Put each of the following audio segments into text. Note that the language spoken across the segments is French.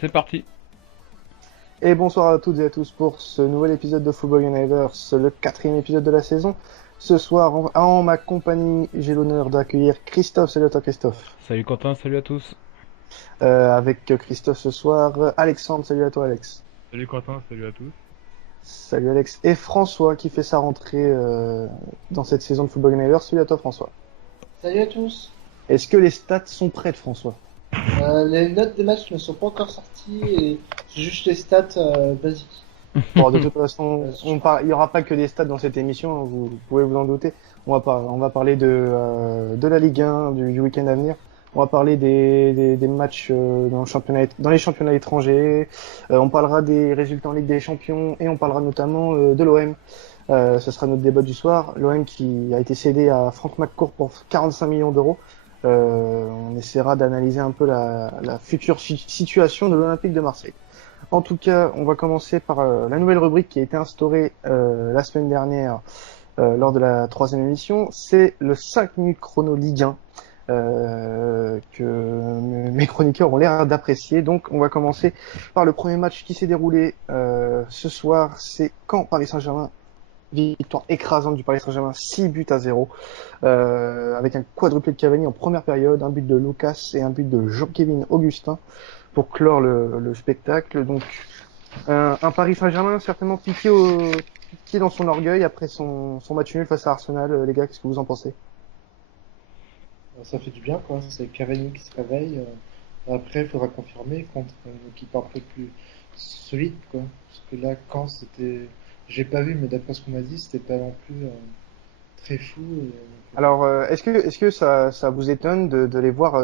C'est parti. Et bonsoir à toutes et à tous pour ce nouvel épisode de Football Universe, le 4e épisode de la saison. Ce soir, en ma compagnie, j'ai l'honneur d'accueillir Christophe. Salut à toi Christophe. Salut Quentin, salut à tous. Avec Christophe ce soir, Alexandre. Salut à toi Alex. Salut Quentin, salut à tous. Salut Alex. Et François qui fait sa rentrée dans cette saison de Football Universe. Salut à toi François. Salut à tous. Est-ce que les stats sont prêtes François? Les notes des matchs ne sont pas encore sorties et c'est juste les stats basiques. Bon, de toute façon, il n'y aura pas que des stats dans cette émission, hein, vous pouvez vous en douter. On va parler de la Ligue 1 du week-end à venir. On va parler des matchs dans les championnats étrangers. On parlera des résultats en Ligue des Champions et on parlera notamment de l'OM. Ce sera notre débat du soir. L'OM qui a été cédé à Franck McCourt pour 45 millions d'euros. On essaiera d'analyser un peu la future situation de l'Olympique de Marseille. En tout cas, on va commencer par la nouvelle rubrique qui a été instaurée la semaine dernière lors de la 3e émission. C'est le 5 minutes chrono Ligue 1 que mes chroniqueurs ont l'air d'apprécier. Donc, on va commencer par le premier match qui s'est déroulé ce soir. C'est Caen Paris Saint-Germain. Victoire écrasante du Paris Saint-Germain, 6-0, avec un quadruplé de Cavani en première période, un but de Lucas et un but de Jean-Kévin Augustin pour clore le spectacle. Donc un Paris Saint-Germain certainement piqué dans son orgueil après son match nul face à Arsenal. Les gars, qu'est-ce que vous en pensez? Ça fait du bien, quoi. C'est Cavani qui se réveille. Après, il faudra confirmer contre une équipe un peu plus solide, quoi. Parce que là, quand c'était... J'ai pas vu, mais d'après ce qu'on m'a dit, c'était pas non plus très fou. Alors, est-ce que ça vous étonne de voir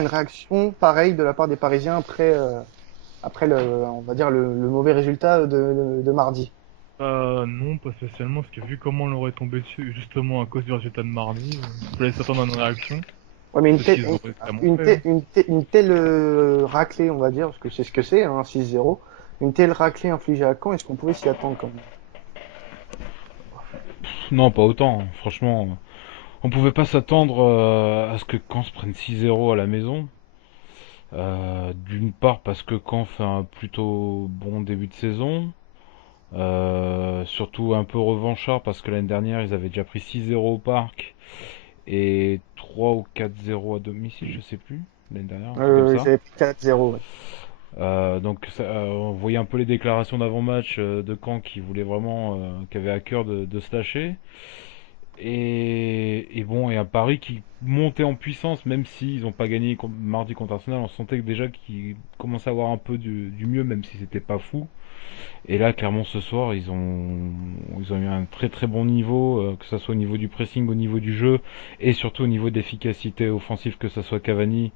une réaction pareille de la part des Parisiens après on va dire le mauvais résultat de mardi? Non, pas spécialement, parce que vu comment on aurait tombé dessus, justement à cause du résultat de mardi, il fallait s'attendre à une réaction. Ouais, mais C'est ce qu'ils ont récemment fait, hein. une telle raclée, on va dire, parce que c'est ce que c'est, hein, 6-0, une telle raclée infligée à Caen, est-ce qu'on pouvait s'y attendre quand même? Non, pas autant, franchement. On pouvait pas s'attendre à ce que Caen se prenne 6-0 à la maison. D'une part parce que Caen fait un plutôt bon début de saison. Surtout un peu revanchard parce que l'année dernière ils avaient déjà pris 6-0 au parc et 3 ou 4-0 à domicile, je sais plus. L'année dernière, un truc comme ça. Ils avaient pris 4-0, ouais. Donc on voyait un peu les déclarations d'avant-match de Caen qui voulait vraiment, qui avait à cœur de se lâcher. Et bon, et un Paris qui montait en puissance, même s'ils n'ont pas gagné mardi contre Arsenal, on sentait que déjà qu'ils commençaient à avoir un peu du mieux, même si c'était pas fou. Et là, clairement, ce soir, ils ont eu un très très bon niveau, que ce soit au niveau du pressing, au niveau du jeu, et surtout au niveau d'efficacité offensive, que ce soit Cavani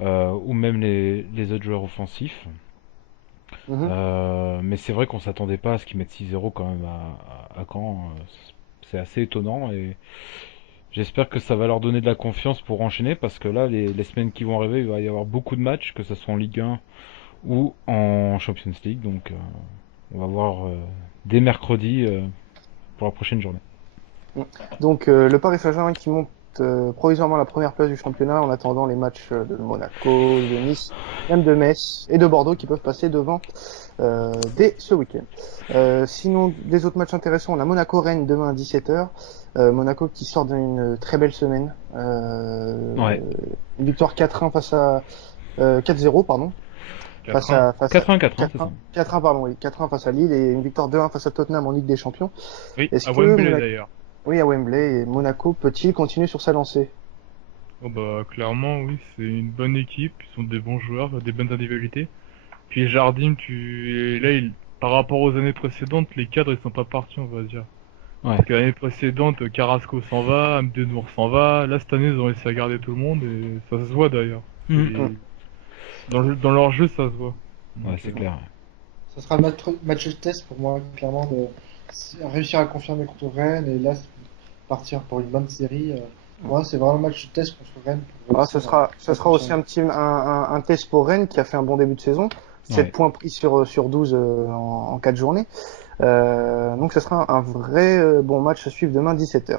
ou même les autres joueurs offensifs. Mhm. Mais c'est vrai qu'on s'attendait pas à ce qu'ils mettent 6-0 quand même à Caen. C'est assez étonnant et j'espère que ça va leur donner de la confiance pour enchaîner parce que là, les semaines qui vont arriver, il va y avoir beaucoup de matchs, que ce soit en Ligue 1 ou en Champions League. Donc, on va voir dès mercredi pour la prochaine journée. Donc le Paris Saint-Germain qui monte provisoirement à la première place du championnat en attendant les matchs de Monaco, de Nice, même de Metz et de Bordeaux qui peuvent passer devant dès ce week-end. Sinon, des autres matchs intéressants, on a Monaco-Rennes demain à 17h. Monaco qui sort d'une très belle semaine. Ouais. Une victoire 4-1 face à 4-0 pardon. 4-1. 4-1, 4-1, c'est ça. 4-1 pardon, oui, 4-1 face à Lille et une victoire 2-1 face à Tottenham en Ligue des Champions. Oui, Est-ce à que Wembley Monaco... d'ailleurs. Oui, à Wembley, et Monaco peut-il continuer sur sa lancée? Oh bah clairement oui, c'est une bonne équipe, ils sont des bons joueurs, des bonnes individualités. Puis Jardim, par rapport aux années précédentes, les cadres ils sont pas partis on va dire. Ouais. Parce que l'année précédente, Carrasco s'en va, Amdenour s'en va, là cette année ils ont réussi à garder tout le monde et ça se voit d'ailleurs. Mhm. Dans leur jeu ça se voit. Ouais, Donc, c'est clair. Ça sera un match de test pour moi, clairement, de réussir à confirmer contre Rennes et là partir pour une bonne série. Moi, c'est vraiment un match de test contre Rennes. Pour Ce réussir à sera aussi un test pour Rennes qui a fait un bon début de saison. 7 Ouais. points pris sur 12 en 4 journées. Donc ce sera un vrai bon match à suivre demain 17h.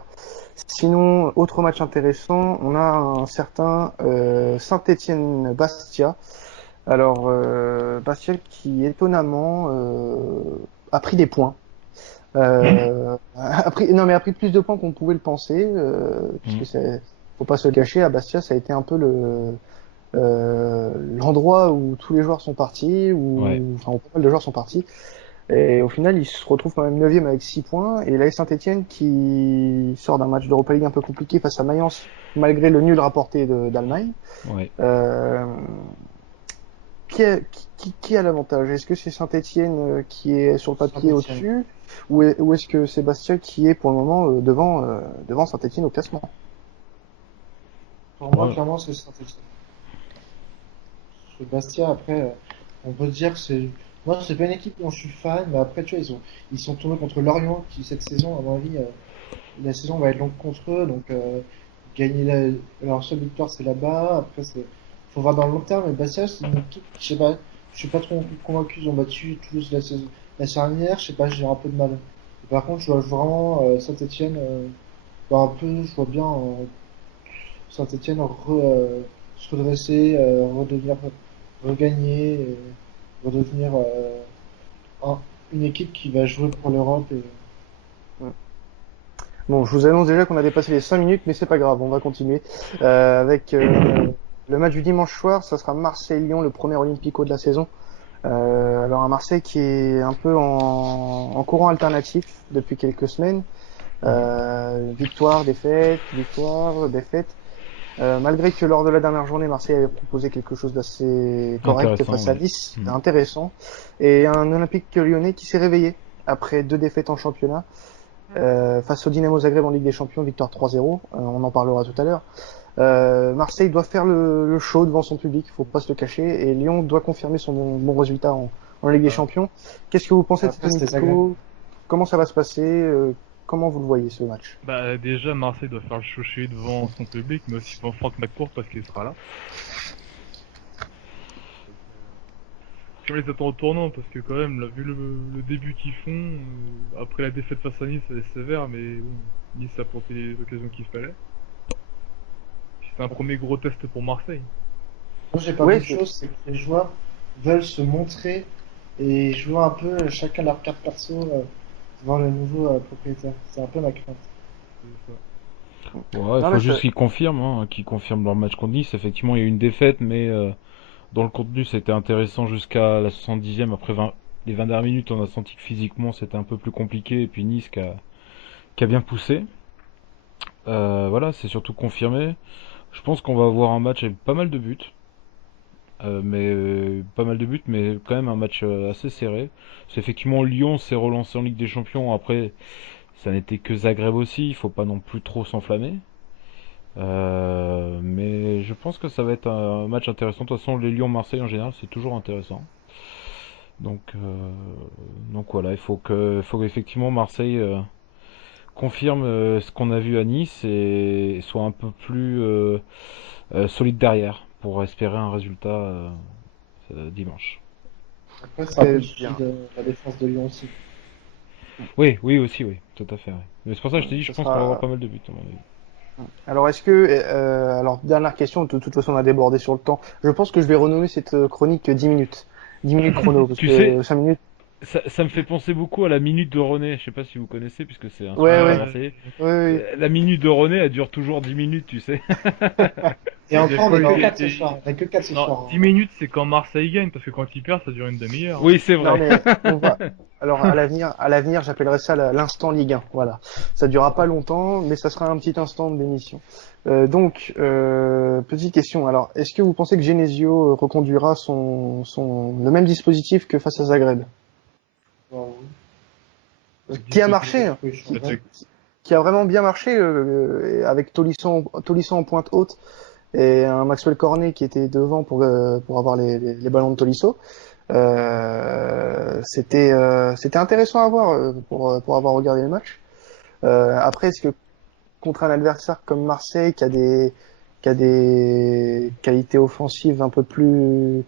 Sinon, autre match intéressant, on a un certain Saint-Étienne-Bastia Alors, Bastia qui étonnamment a pris des points. A pris plus de points qu'on pouvait le penser, Mm. puisque faut pas se le cacher, à Bastia, ça a été un peu l'endroit où tous les joueurs sont partis, Ouais, où pas mal de joueurs sont partis. Et au final, ils se retrouvent quand même 9e avec 6 points. Et l'AS Saint-Etienne qui sort d'un match d'Europa League un peu compliqué face à Mayence, malgré le nul rapporté d'Allemagne. ouais. Euh, qui a l'avantage? Est-ce que c'est Saint-Etienne qui est sur le papier Saint-Etienne. au-dessus, ou est-ce que c'est Bastia qui est pour le moment devant Saint-Etienne au classement? Pour moi, Ouais. clairement, c'est Saint-Etienne. Bastia, après, on peut dire que c'est. Moi, c'est pas une équipe dont je suis fan, mais après, tu vois, ils sont tournés contre Lorient, qui cette saison, à mon avis, la saison va être longue contre eux, donc gagner leur seule victoire, c'est là-bas. Après, faut voir dans le long terme. Mais Bastia, c'est une équipe, je sais pas, je suis pas trop convaincu. Ils ont battu Toulouse la dernière, je sais pas, j'ai un peu de mal. Et par contre, je vois vraiment Saint-Etienne, un peu, je vois bien Saint-Etienne se redresser, redevenir, regagner, et redevenir un- une équipe qui va jouer pour l'Europe. Et... Bon, je vous annonce déjà qu'on a dépassé les 5 minutes, mais c'est pas grave, on va continuer avec le match du dimanche soir. Ça sera Marseille-Lyon, le premier Olympico de la saison. Alors un Marseille qui est un peu en courant alternatif depuis quelques semaines. Mm. Victoire, défaite, victoire, défaite. Malgré que lors de la dernière journée, Marseille avait proposé quelque chose d'assez correct Intéressant, face à oui. Nice, Mm. intéressant, et un Olympique Lyonnais qui s'est réveillé après 2 défaites en championnat. Face au Dynamo Zagreb en Ligue des Champions, victoire 3-0, on en parlera tout à l'heure. Marseille doit faire le show devant son public, il faut pas se le cacher, et Lyon doit confirmer son bon résultat en Ligue des Ah. Champions. Qu'est-ce que vous pensez de cet Après, c'était Zagreb. Olympico? Comment ça va se passer? Comment vous le voyez ce match? Bah déjà Marseille doit faire le chaucher devant son public, mais aussi devant Franck McCourt parce qu'il sera là. Puis on les attend au tournant parce que quand même, là, vu le début qu'ils font, après la défaite face à Nice, elle est sévère, mais bon, Nice a planté les occasions qu'il fallait. Puis c'est un premier gros test pour Marseille. Moi, j'ai pas vu Oui, une chose, c'est que les joueurs veulent se montrer et jouer un peu chacun leur carte perso devant le nouveau propriétaire. C'est un peu ma crainte. C'est ça. Ouais, il non faut mais juste qu'ils confirment leur match contre Nice. Effectivement, il y a eu une défaite, mais dans le contenu, c'était intéressant jusqu'à la 70e. Après les 20 dernières minutes, on a senti que physiquement, c'était un peu plus compliqué. Et puis Nice qui a bien poussé. Voilà, c'est surtout confirmé. Je pense qu'on va avoir un match avec pas mal de buts. Pas mal de buts, mais quand même un match assez serré. C'est effectivement Lyon s'est relancé en Ligue des Champions. Après, ça n'était que Zagreb aussi. Il faut pas non plus trop s'enflammer. Mais je pense que ça va être un match intéressant. De toute façon, les Lyon-Marseille en général, c'est toujours intéressant. Donc, euh, donc voilà, faut qu'effectivement Marseille confirme ce qu'on a vu à Nice et soit un peu plus solide derrière pour espérer un résultat dimanche. Après, c'est un peu très le souci bien. de la défense de Lyon aussi. Oui, oui aussi, oui, tout à fait. Ouais. Mais c'est pour ça que je te dis, je Ce pense qu'on va avoir sera pas mal de buts à mon avis. Alors, alors, dernière question, de toute façon, on a débordé sur le temps. Je pense que je vais renommer cette chronique 10 minutes. 10 minutes chrono, parce Tu sais, que 5 minutes. ça me fait penser beaucoup à la minute de René. Je sais pas si vous connaissez, puisque c'est un Ouais, supporter ouais, Ah, marseillais. ouais, La minute de René, elle dure toujours 10 minutes, tu sais. Et des encore, on fois, n'est que il 4 ce était... soir. On n'est que 4 ce Non, soir. 10 minutes, c'est quand Marseille gagne, parce que quand il perd, ça dure une demi-heure. Oui, c'est Non, vrai. mais on va. Alors, à l'avenir, j'appellerai ça l'instant Ligue 1. Voilà. Ça durera pas longtemps, mais ça sera un petit instant d'émission. Petite question. Alors, est-ce que vous pensez que Genesio reconduira le même dispositif que face à Zagreb? Wow. Qui a Dispositif. marché, hein. Oui, je changerais. Qui a vraiment bien marché avec Tolisso en pointe haute et un Maxwell Cornet qui était devant pour avoir les ballons de Tolisso. C'était intéressant à voir pour avoir regardé le match. Après, est-ce que contre un adversaire comme Marseille qui a des qualités offensives un peu plus,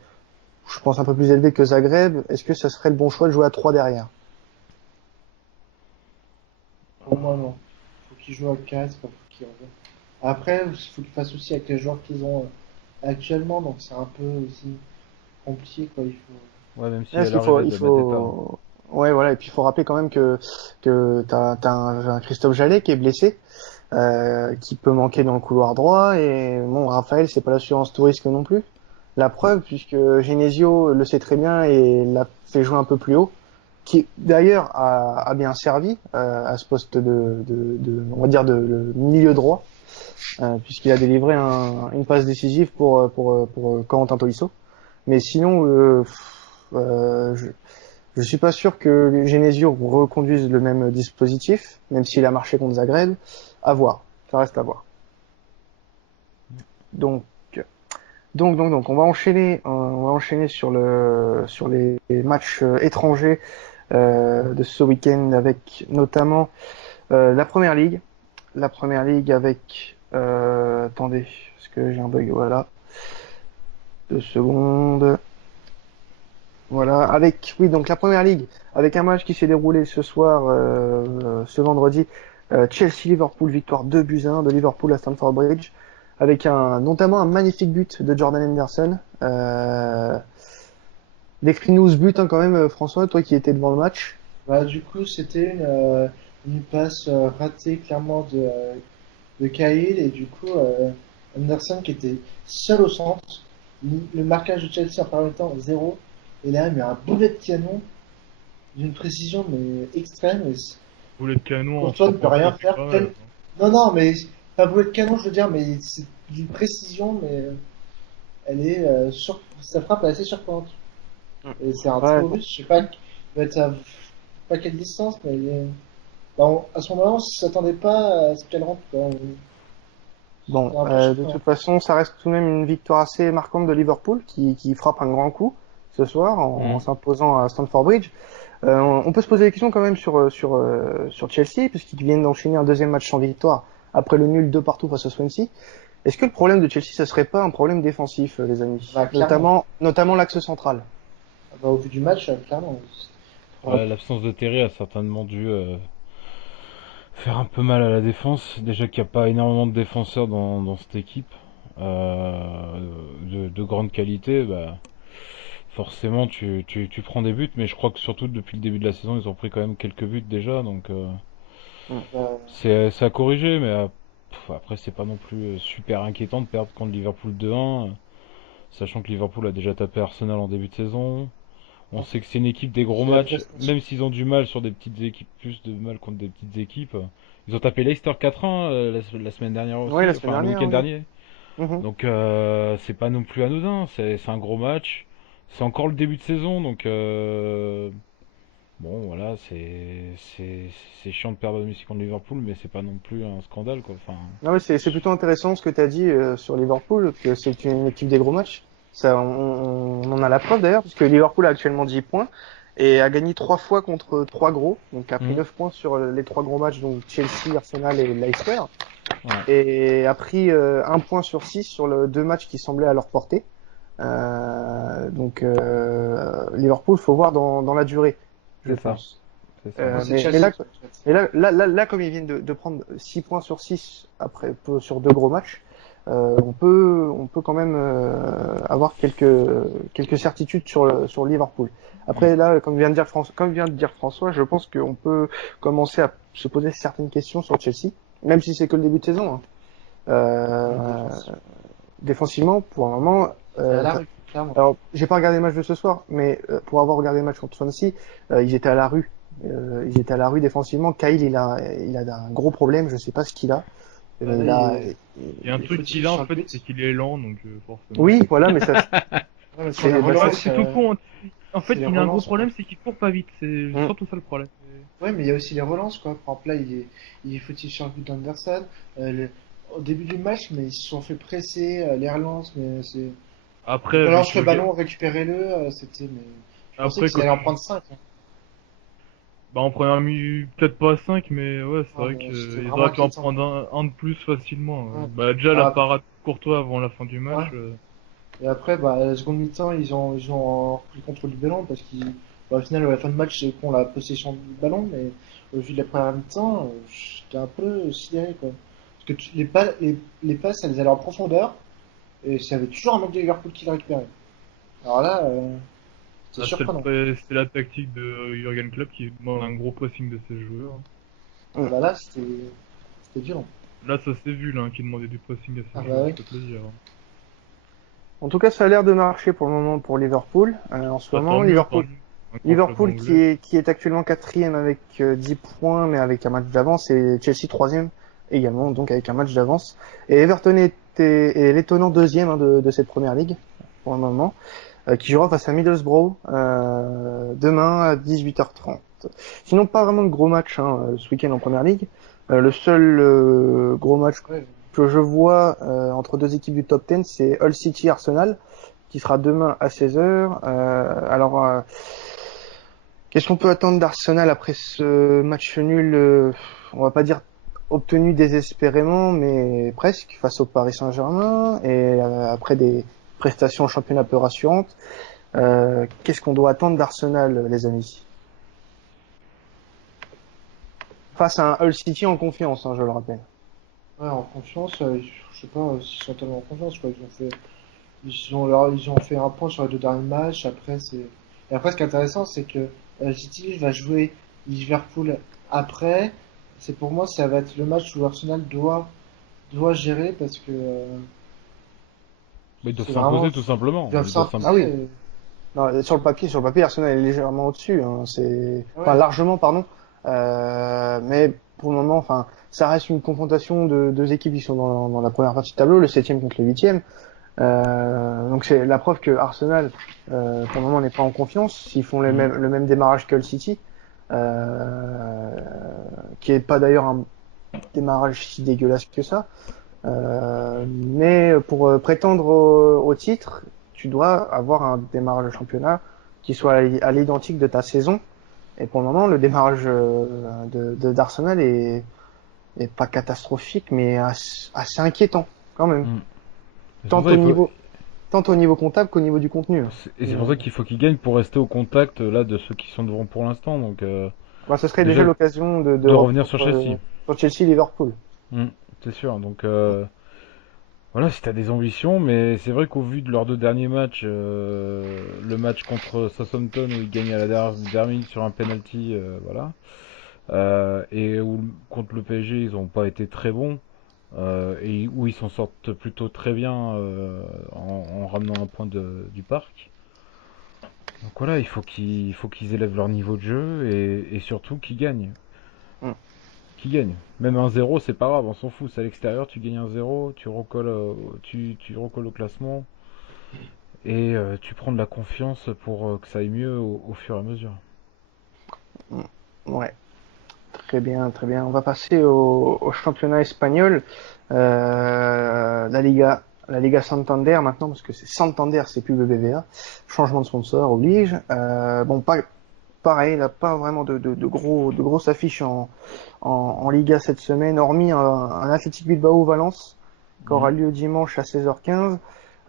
je pense un peu plus élevées que Zagreb, est-ce que ça serait le bon choix de jouer à 3 derrière? Pour moi, non. Faut qu'ils jouent à 4, faut qu'ils reviennent. Après, il faut qu'ils fassent aussi avec les joueurs qu'ils ont actuellement, donc c'est un peu aussi. compliqué, quoi. Il faut... Ouais, même si Parce elle qu'il faut, arrive, il elle ne battait pas, hein. faut, ouais, voilà. Et puis il faut rappeler quand même que t'as un Christophe Jallet qui est blessé, qui peut manquer dans le couloir droit. Et bon, Raphaël, c'est pas l'assurance tout risque non plus. La preuve, puisque Genesio le sait très bien et l'a fait jouer un peu plus haut, qui d'ailleurs a bien servi à ce poste on va dire de milieu droit, puisqu'il a délivré une passe décisive pour Corentin Tolisso. Mais sinon, je suis pas sûr que Genesio reconduise le même dispositif, même s'il a marché contre Zagreb. À voir, ça reste à voir. Donc, on va enchaîner sur les matchs étrangers de ce week-end avec notamment la Première Ligue. La Première Ligue avec, attendez, parce que j'ai un bug, voilà, 2 secondes. Voilà, oui, donc la Première Ligue, avec un match qui s'est déroulé ce soir, ce vendredi, Chelsea-Liverpool, victoire 2-1 de Liverpool à Stamford Bridge, avec notamment un magnifique but de Jordan Henderson. Décris-nous ce but, hein, quand même, François, toi qui étais devant le match. Bah, du coup, c'était une passe ratée clairement de Cahill et du coup, Anderson qui était seul au centre. Le marquage de Chelsea en premier temps, 0. Et là, il met un boulet de canon d'une précision mais extrême. Et Boulet de canon en Courtois ne peut frappant rien un peu, c'est faire. pas mal, hein. Non, non, mais pas boulet de canon, je veux dire, mais c'est d'une précision, mais elle est sa frappe est assez surprenante. Et c'est un très Ouais, beau but, je sais pas, il va être à pas quelle distance, mais bah, à ce moment-là, on s'attendait pas à ce qu'elle rentre, quoi. bon, C'est un peu de surprenant. toute façon, ça reste tout de même une victoire assez marquante de Liverpool qui frappe un grand coup ce soir en Mhm. s'imposant à Stamford Bridge. On peut se poser des questions quand même sur Chelsea, puisqu'ils viennent d'enchaîner un deuxième match sans victoire après le nul 2 partout face à Swansea. Est-ce que le problème de Chelsea, ça serait pas un problème défensif, les amis? Bah, clairement. Notamment l'axe central. Bah, au vu du match, clairement. Ouais, l'absence de Terry a certainement dû faire un peu mal à la défense. Déjà qu'il n'y a pas énormément de défenseurs dans cette équipe de grande qualité, bah, forcément tu prends des buts, mais je crois que surtout depuis le début de la saison, ils ont pris quand même quelques buts déjà, donc Bah, c'est à corriger, mais après c'est pas non plus super inquiétant de perdre contre Liverpool 2-1, sachant que Liverpool a déjà tapé Arsenal en début de saison. On sait que c'est une équipe des gros c'est la matchs, prestation. même s'ils ont du mal sur des petites équipes, plus de mal contre des petites équipes. Ils ont tapé Leicester 4-1 la semaine dernière Oui, aussi, la semaine enfin le dernière, week-end oui. dernier. Mhm. Donc c'est pas non plus anodin, c'est un gros match. C'est encore le début de saison, donc bon voilà, c'est chiant de perdre à domicile contre Liverpool, mais c'est pas non plus un scandale quoi. Enfin, Non, mais c'est plutôt intéressant ce que tu as dit sur Liverpool, que c'est une équipe des gros matchs. Ça, on en a la preuve d'ailleurs, parce que Liverpool a actuellement 10 points et a gagné 3 fois contre 3 gros, donc a pris mhm, 9 points sur les 3 gros matchs, donc Chelsea, Arsenal et Leicester, ouais, et a pris 1 point sur 6 sur le 2 matchs qui semblaient à leur portée. Liverpool, faut voir dans la durée, je c'est ça, pense. c'est ça. Moi, Euh, c'est mais, mais Chelsea là, qui m'inquiète. comme ils viennent de prendre 6 points sur 6 après, sur 2 gros matchs, on peut quand même avoir quelques certitudes sur Liverpool. Mm. Après, là, comme vient de dire François, je pense qu'on peut commencer à se poser certaines questions sur Chelsea, même si c'est que le début de saison, hein. En Euh, défense. Défensivement, pour un moment, C'est à la rue, clairement. alors, j'ai pas regardé le match de ce soir, mais pour avoir regardé le match contre Swansea, ils étaient à la rue. Ils étaient à la rue défensivement. Kyle, il a un gros problème. Je sais pas ce qu'il a. Bah, Mais là, il a, Il y a un il est truc fautif qu'il a en sur le fait, but. c'est qu'il est lent, donc forcément. oui, voilà, mais ça, Ouais, mais sur les c'est, bah, Ouais, c'est, relances, c'est tout con. En fait, c'est les il a un gros relances, quoi. problème, c'est qu'il court pas vite. C'est Hmm. surtout ça le problème. Ouais, mais il y a aussi les relances, quoi. Par exemple, là, il est fautif sur le but d'Anderson. Au début du match, mais ils se sont fait presser, les relances, mais c'est. Après, Balance le ballon, récupérez-le, c'était. Mais je pensais après qu'ils quand allaient en tu, prendre 5. bah en première mi, peut-être pas 5 mais ouais, c'est Ouais, vrai mais c'était qu'ils vraiment auraient pu en inquiétant. prendre un de plus facilement. Ouais. Bah déjà la Ah, parade de Courtois avant la fin du match. ouais. Et après, bah, à la seconde mi-temps, ils ont repris le contrôle du ballon parce au final, à la fin de match, c'est qu'on la possession du ballon, mais au vu de la première mi-temps, j'étais un peu sidéré, quoi. Parce que les passes, elles allaient en profondeur, et ça avait toujours un mec de Liverpool qui les récupérait. Alors là, c'est Là, surprenant. c'était la tactique de Jurgen Klopp qui demande un gros pressing de ses joueurs. Ah bah là, c'était violent. Là, ça s'est vu, là, qui demandait du pressing à Ah ses bah joueurs, oui. ça fait plaisir. En tout cas, ça a l'air de marcher pour le moment pour Liverpool. En ce Bah, moment, tant Liverpool, mieux. Un grand club Liverpool anglais. qui est actuellement quatrième avec 10 points, mais avec un match d'avance, et Chelsea troisième également, donc avec un match d'avance. Et Everton est l'étonnant deuxième de cette première ligue pour le moment, qui jouera face à Middlesbrough demain à 18h30. Sinon, pas vraiment de gros match ce week-end en première ligue. Le seul gros match Ouais. que je vois entre deux équipes du top 10, c'est Hull City Arsenal, qui sera demain à 16h. Qu'est-ce qu'on peut attendre d'Arsenal après ce match nul on va pas dire obtenu désespérément, mais presque, face au Paris Saint-Germain, et après des prestations en championnat peu rassurantes. Qu'est-ce qu'on doit attendre d'Arsenal, les amis? Face à un Hull City en confiance, je le rappelle. Ouais, en confiance, je sais pas s'ils sont tellement en confiance, quoi. Ils ont fait un point sur les deux derniers matchs. Et après, ce qui est intéressant, c'est que City va jouer Liverpool après. C'est pour moi, ça va être le match où Arsenal doit gérer parce que Mais ils doivent c'est vraiment, s'imposer tout simplement. ils doivent Ils doivent s'imposer. Ah oui. Non, sur le papier, Arsenal est légèrement au-dessus. Enfin Ouais. largement, pardon. Mais pour le moment, enfin, ça reste une confrontation de deux équipes qui sont dans la première partie de tableau, le septième contre le huitième. Donc c'est la preuve que Arsenal, pour le moment, n'est pas en confiance. S'ils font Mm. le même démarrage que le City, euh, qui est pas d'ailleurs un démarrage si dégueulasse que ça. Mais pour prétendre au titre, tu dois avoir un démarrage de championnat qui soit à l'identique de ta saison. Et pour le moment, le démarrage d'Arsenal est pas catastrophique, mais assez inquiétant quand même, Mm. C'est pour tant ça, au niveau tant au niveau comptable qu'au niveau du contenu. et c'est pour ça qu'il faut qu'ils gagnent pour rester au contact là de ceux qui sont devant pour l'instant. Donc Bah, ce serait déjà déjà l'occasion de de revenir sur reprendre Chelsea. sur Chelsea-Liverpool. Mm. C'est sûr. Donc voilà, si t'as des ambitions, mais c'est vrai qu'au vu de leurs deux derniers matchs, le match contre Southampton où ils gagnent à la dernière minute sur un penalty, voilà, et où contre le PSG ils ont pas été très bons, et où ils s'en sortent plutôt très bien en ramenant un point du parc. Donc voilà, il faut qu'ils élèvent leur niveau de jeu et surtout qu'ils gagnent. Mm. Qu'ils gagnent. Même 1-0, c'est pas grave, on s'en fout. C'est à l'extérieur, tu gagnes 1-0, tu recolles au classement et tu prends de la confiance pour que ça aille mieux au fur et à mesure. Mm. Ouais. Très bien, très bien. On va passer au championnat espagnol, la Liga Santander maintenant, parce que c'est Santander, c'est plus le BBVA. Changement de sponsor oblige. Bon, pareil, il n'a pas vraiment de grosses affiches en Liga cette semaine, hormis un Athletic Bilbao-Valence, qui aura Mhm. lieu dimanche à 16h15.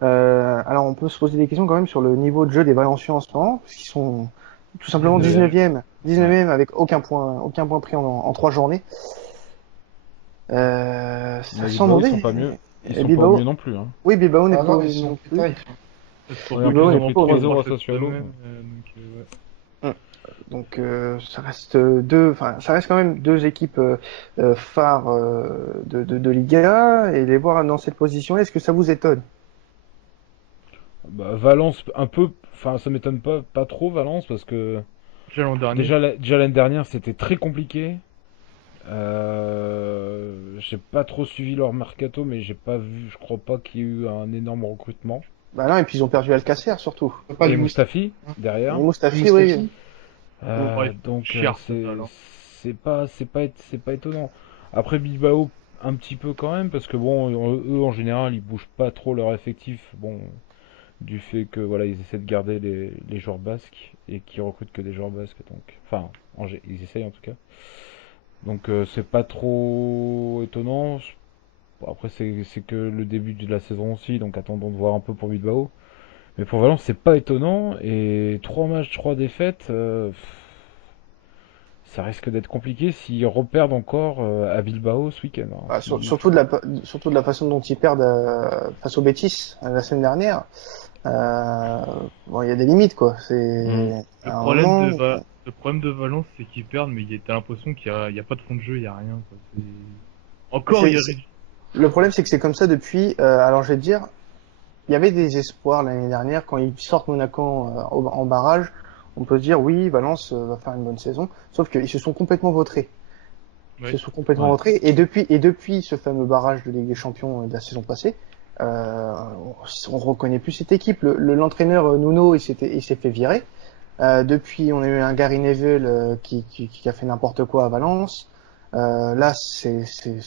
Alors on peut se poser des questions quand même sur le niveau de jeu des Valenciens en ce moment, parce qu'ils sont tout simplement 19e. Ouais. 19e avec aucun point pris en 3 journées. Ça Mais sent Bilbao, ils sont mauvais. pas mieux. Ils Et sont pas au mieux Bilbao, non plus, hein. oui, Bilbao n'est Ah pas non, au mais mieux c'est non plus plus. terrible. Surtout Ouais, en plus, Bilbao ils n'est ont qu'ils ont pris pas au trois mieux. 3-0 points à cette Sassuolo. semaine. Donc, ouais. Donc ça reste ça reste quand même deux équipes phares de Liga, et les voir dans cette position, est-ce que ça vous étonne? Bah, Valence, un peu. Enfin, ça m'étonne pas trop, Valence, parce que Déjà l'an dernier. déjà l'année dernière, c'était très compliqué. J'ai pas trop suivi leur mercato, mais j'ai pas vu, je crois pas qu'il y ait eu un énorme recrutement. Bah non, et puis ils ont perdu Alcacer surtout. Pas Et du Moustapha. Mustafi Et derrière. Du Mustafi, oui. Mustafi. Ouais, Donc cher Arsenal, hein. c'est pas étonnant. Après Bilbao un petit peu quand même parce que bon eux en général ils bougent pas trop leur effectif bon du fait que voilà ils essaient de garder les joueurs basques et qui recrutent que des joueurs basques donc enfin ils essayent en tout cas. Donc c'est pas trop étonnant. Bon, après c'est que le début de la saison aussi donc attendons de voir un peu pour Bilbao. Mais pour Valence c'est pas étonnant et 3 matchs 3 défaites. Ça risque d'être compliqué s'ils reperdent encore à Bilbao ce week-end, hein. Surtout de la façon dont ils perdent face au Betis la semaine dernière. Bon, il y a des limites, quoi. Mm. Le À un problème moment, le problème de Valence, c'est qu'ils perdent, mais t'as l'impression qu'il y a pas de fond de jeu, il y a rien, quoi. Encore, c'est, il y a... c'est- le problème, c'est que c'est comme ça depuis. Alors, je vais te dire, il y avait des espoirs l'année dernière quand ils sortent Monaco en barrage. On peut se dire oui, Valence va faire une bonne saison. Sauf qu'ils se sont complètement vautrés. Ils se Ouais. sont complètement Ouais. vautrés. Et depuis ce fameux barrage de Ligue des Champions de la saison passée, on reconnaît plus cette équipe. L'entraîneur Nuno, il s'est fait virer. Depuis, on a eu un Gary Neville qui a fait n'importe quoi à Valence. Là, c'est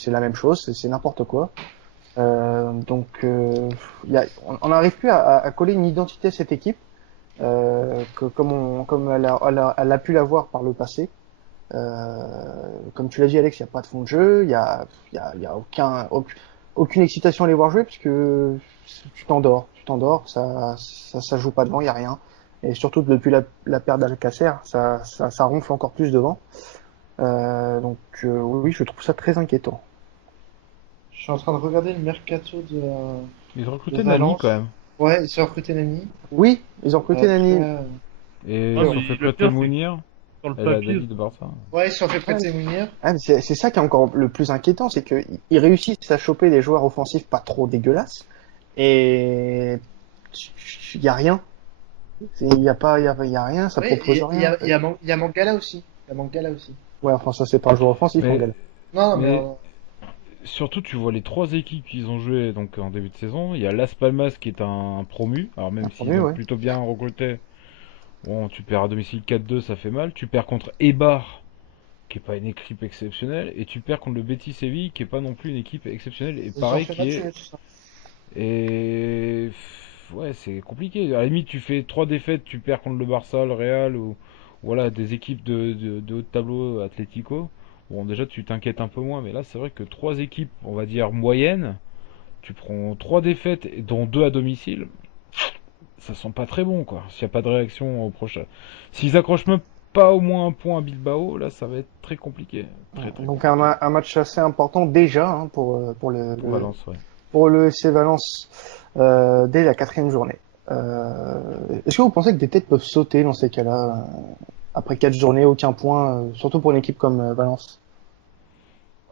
la même chose, c'est n'importe quoi. Donc, on n'arrive plus à coller une identité à cette équipe, comme elle a pu l'avoir par le passé. Comme tu l'as dit, Alex, il n'y a pas de fond de jeu, il y a aucune excitation à les voir jouer, puisque tu t'endors, ça joue pas devant, il y a rien. Et surtout depuis la perte d'Alcacer, ça ronfle encore plus devant. Oui, je trouve ça très inquiétant. Je suis en train de regarder le mercato Ils ont de recruté Nani quand Valence. même. Ouais, ils ont recruté Nani. Oui, ils ont recruté Après, Nani. Et Ah, ils mais ont fait le prêter pire, c'est que Mounir sur le et la papier, Dali de Barça. ouais, ils se sont fait prêter Mounir. Ah, mais c'est ça qui est encore le plus inquiétant, c'est qu'ils réussissent à choper des joueurs offensifs pas trop dégueulasses, et il y a rien. Il y a rien, ça Ouais, propose rien. En fait. il y a Mangala aussi. Il y a Mangala aussi. Ouais, enfin ça c'est pas un joueur offensif, Mais, Mangala. Non, mais mais surtout, tu vois les trois équipes qu'ils ont joué donc en début de saison. Il y a Las Palmas qui est un promu. Alors Un même s'ils premier, ont ouais. plutôt bien recruté, bon, tu perds à domicile 4-2, ça fait mal. Tu perds contre Eibar, qui est pas une équipe exceptionnelle, et tu perds contre le Betis Séville, qui est pas non plus une équipe exceptionnelle. Et ils ont pareil, fait qui match est nul, tout ça. et ouais, c'est compliqué. À la limite, tu fais trois défaites, tu perds contre le Barça, le Real ou voilà des équipes de haut de tableau, Atlético. Bon, déjà, tu t'inquiètes un peu moins, mais là, c'est vrai que trois équipes, on va dire moyennes, tu prends trois défaites, dont deux à domicile, ça sent pas très bon, quoi. S'il n'y a pas de réaction au prochain. S'ils accrochent même pas au moins un point à Bilbao, là, ça va être très compliqué. Très, très Donc compliqué. un match assez important déjà hein, Pour Valence, ouais. pour le FC Valence dès la quatrième journée. Est-ce que vous pensez que des têtes peuvent sauter dans ces cas-là après 4 journées, aucun point, surtout pour une équipe comme Valence?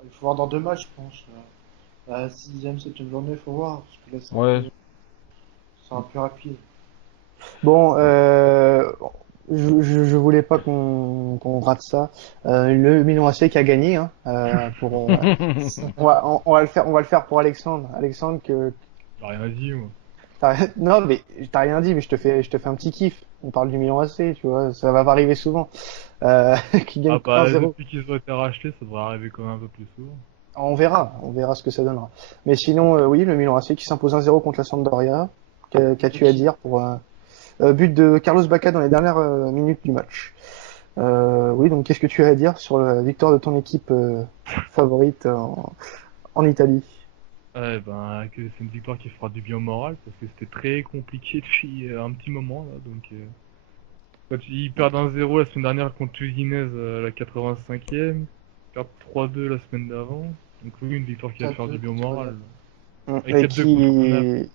Il faut voir dans 2 matchs, je pense. La sixième, septième journée, il faut voir. Parce que là, Ouais, c'est un peu rapide. Bon, je voulais pas qu'on rate ça. Le Milan AC qui a gagné. Hein, on va le faire pour Alexandre. Alexandre j'ai rien dit, moi. non mais t'as rien dit, mais je te fais un petit kiff. On parle du Milan AC, tu vois, ça va pas arriver souvent. Qui gagne Ah bah, 1-0. depuis qu'ils ont été rachetés, ça devrait arriver quand même un peu plus souvent. On verra ce que ça donnera. Mais sinon, oui, le Milan AC qui s'impose 1-0 contre la Sampdoria. Qu'as-tu à dire pour but de Carlos Bacca dans les dernières minutes du match. Oui, donc qu'est-ce que tu as à dire sur la victoire de ton équipe favorite en Italie? Ouais, ben, que c'est une victoire qui fera du bien au moral, parce que c'était très compliqué depuis un petit moment, là, donc... Quand ils perdent 1-0 la semaine dernière contre Udinese à la 85e, ils perdent 3-2 la semaine d'avant, donc oui, une victoire qui va faire du bien au moral. Avec Et 4-2 contre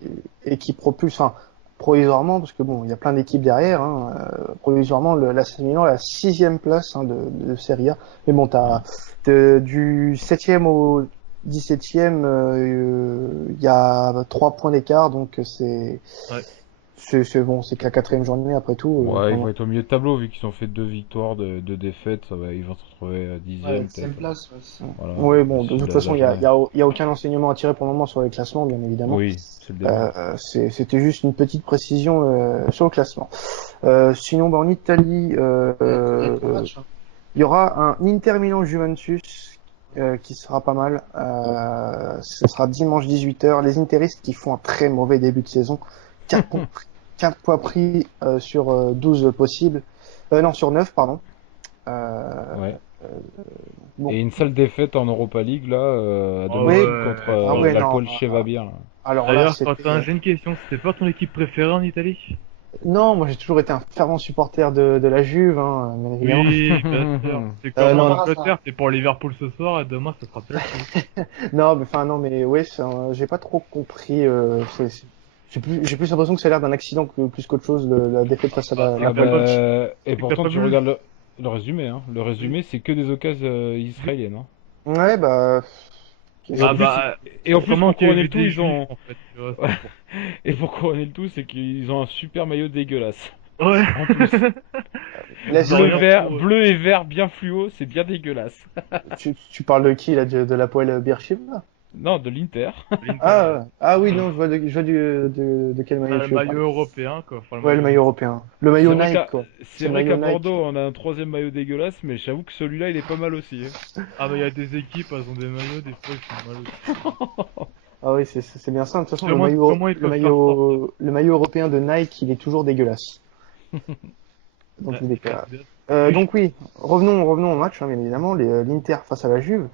Naples. qui propulse, enfin, provisoirement, parce que bon, il y a plein d'équipes derrière, hein, provisoirement, l'AC Milan est à la 6e place hein, de Serie A. Mais bon, du 7e au 17e, il y a 3 points d'écart, donc Ouais. c'est bon, c'est que la quatrième journée après tout. ouais, ils vont être au milieu de tableau vu qu'ils ont fait deux victoires, deux défaites. Ils vont se retrouver à Ouais, 10e dixième peut-être. place, ouais, c'est ça. Voilà, Oui, bon, de d'ici toute la façon, journée. il y a aucun enseignement à tirer pour le moment sur les classements, bien évidemment. Oui, c'est le début. C'était juste une petite précision sur le classement. Sinon, bah, en Italie, Il y a 3 matchs, hein. il y aura un Inter Milan Juventus qui sera pas mal. Ce sera dimanche 18h. Les Interistes qui font un très mauvais début de saison. 4 points, 4 points pris sur 12 possibles. Non, sur 9, pardon. Ouais. Bon. Et une seule défaite en Europa League là, à Ah Oui. domicile ouais, contre Ah ouais, non. l'Alpol Chevabir. Alors là, D'ailleurs, c'était... j'ai une question, c'était pas ton équipe préférée en Italie? Non, moi j'ai toujours été un fervent supporter de la Juve, hein, bien évidemment. Oui, bien sûr. C'est comme non, en non. Angleterre, c'est pour Liverpool ce soir et demain ça sera Chelsea. Non, mais enfin non, mais ouais, j'ai pas trop compris. J'ai plus l'impression que ça a l'air d'un accident plus qu'autre chose, la défaite face à Ah, Ah t'as pas bah, le- et t'as pourtant pas tu vu regardes le résumé, hein. Le résumé, c'est que des occasions israéliennes, hein. Ouais, bah, Et en Ah je- plus, bah, et en plus comment pour tu veux couronner le vu tout, des ils juifs ont, en fait, tu vois, c'est pour... et pour couronner le tout, c'est qu'ils ont un super maillot dégueulasse. Ouais. En plus, laisse, Rien pour eux. bleu et vert bien fluo, c'est bien dégueulasse. tu parles de qui, là, de la poêle Beersheba? Non, de l'Inter. L'Inter, ouais. Ah oui, non, je vois de quel maillot Le tu veux maillot parler. européen, quoi. Enfin, le Ouais, le maillot maillot... européen. Le maillot C'est vrai Nike, qu'à quoi. c'est C'est le vrai maillot qu'à Nike. Bordeaux, on a un troisième maillot dégueulasse, mais j'avoue que celui-là, il est pas mal aussi, hein. Ah bah, il y a des équipes, elles ont des maillots, des fois, ils sont mal aussi. Ah oui, c'est bien simple. De toute Je façon, demande comment ils peuvent faire sortir. le maillot européen de Nike, il est toujours dégueulasse. Dans Ouais, tous les cas. oui, Donc oui, revenons au match, hein, bien évidemment, l'Inter face à la Juve.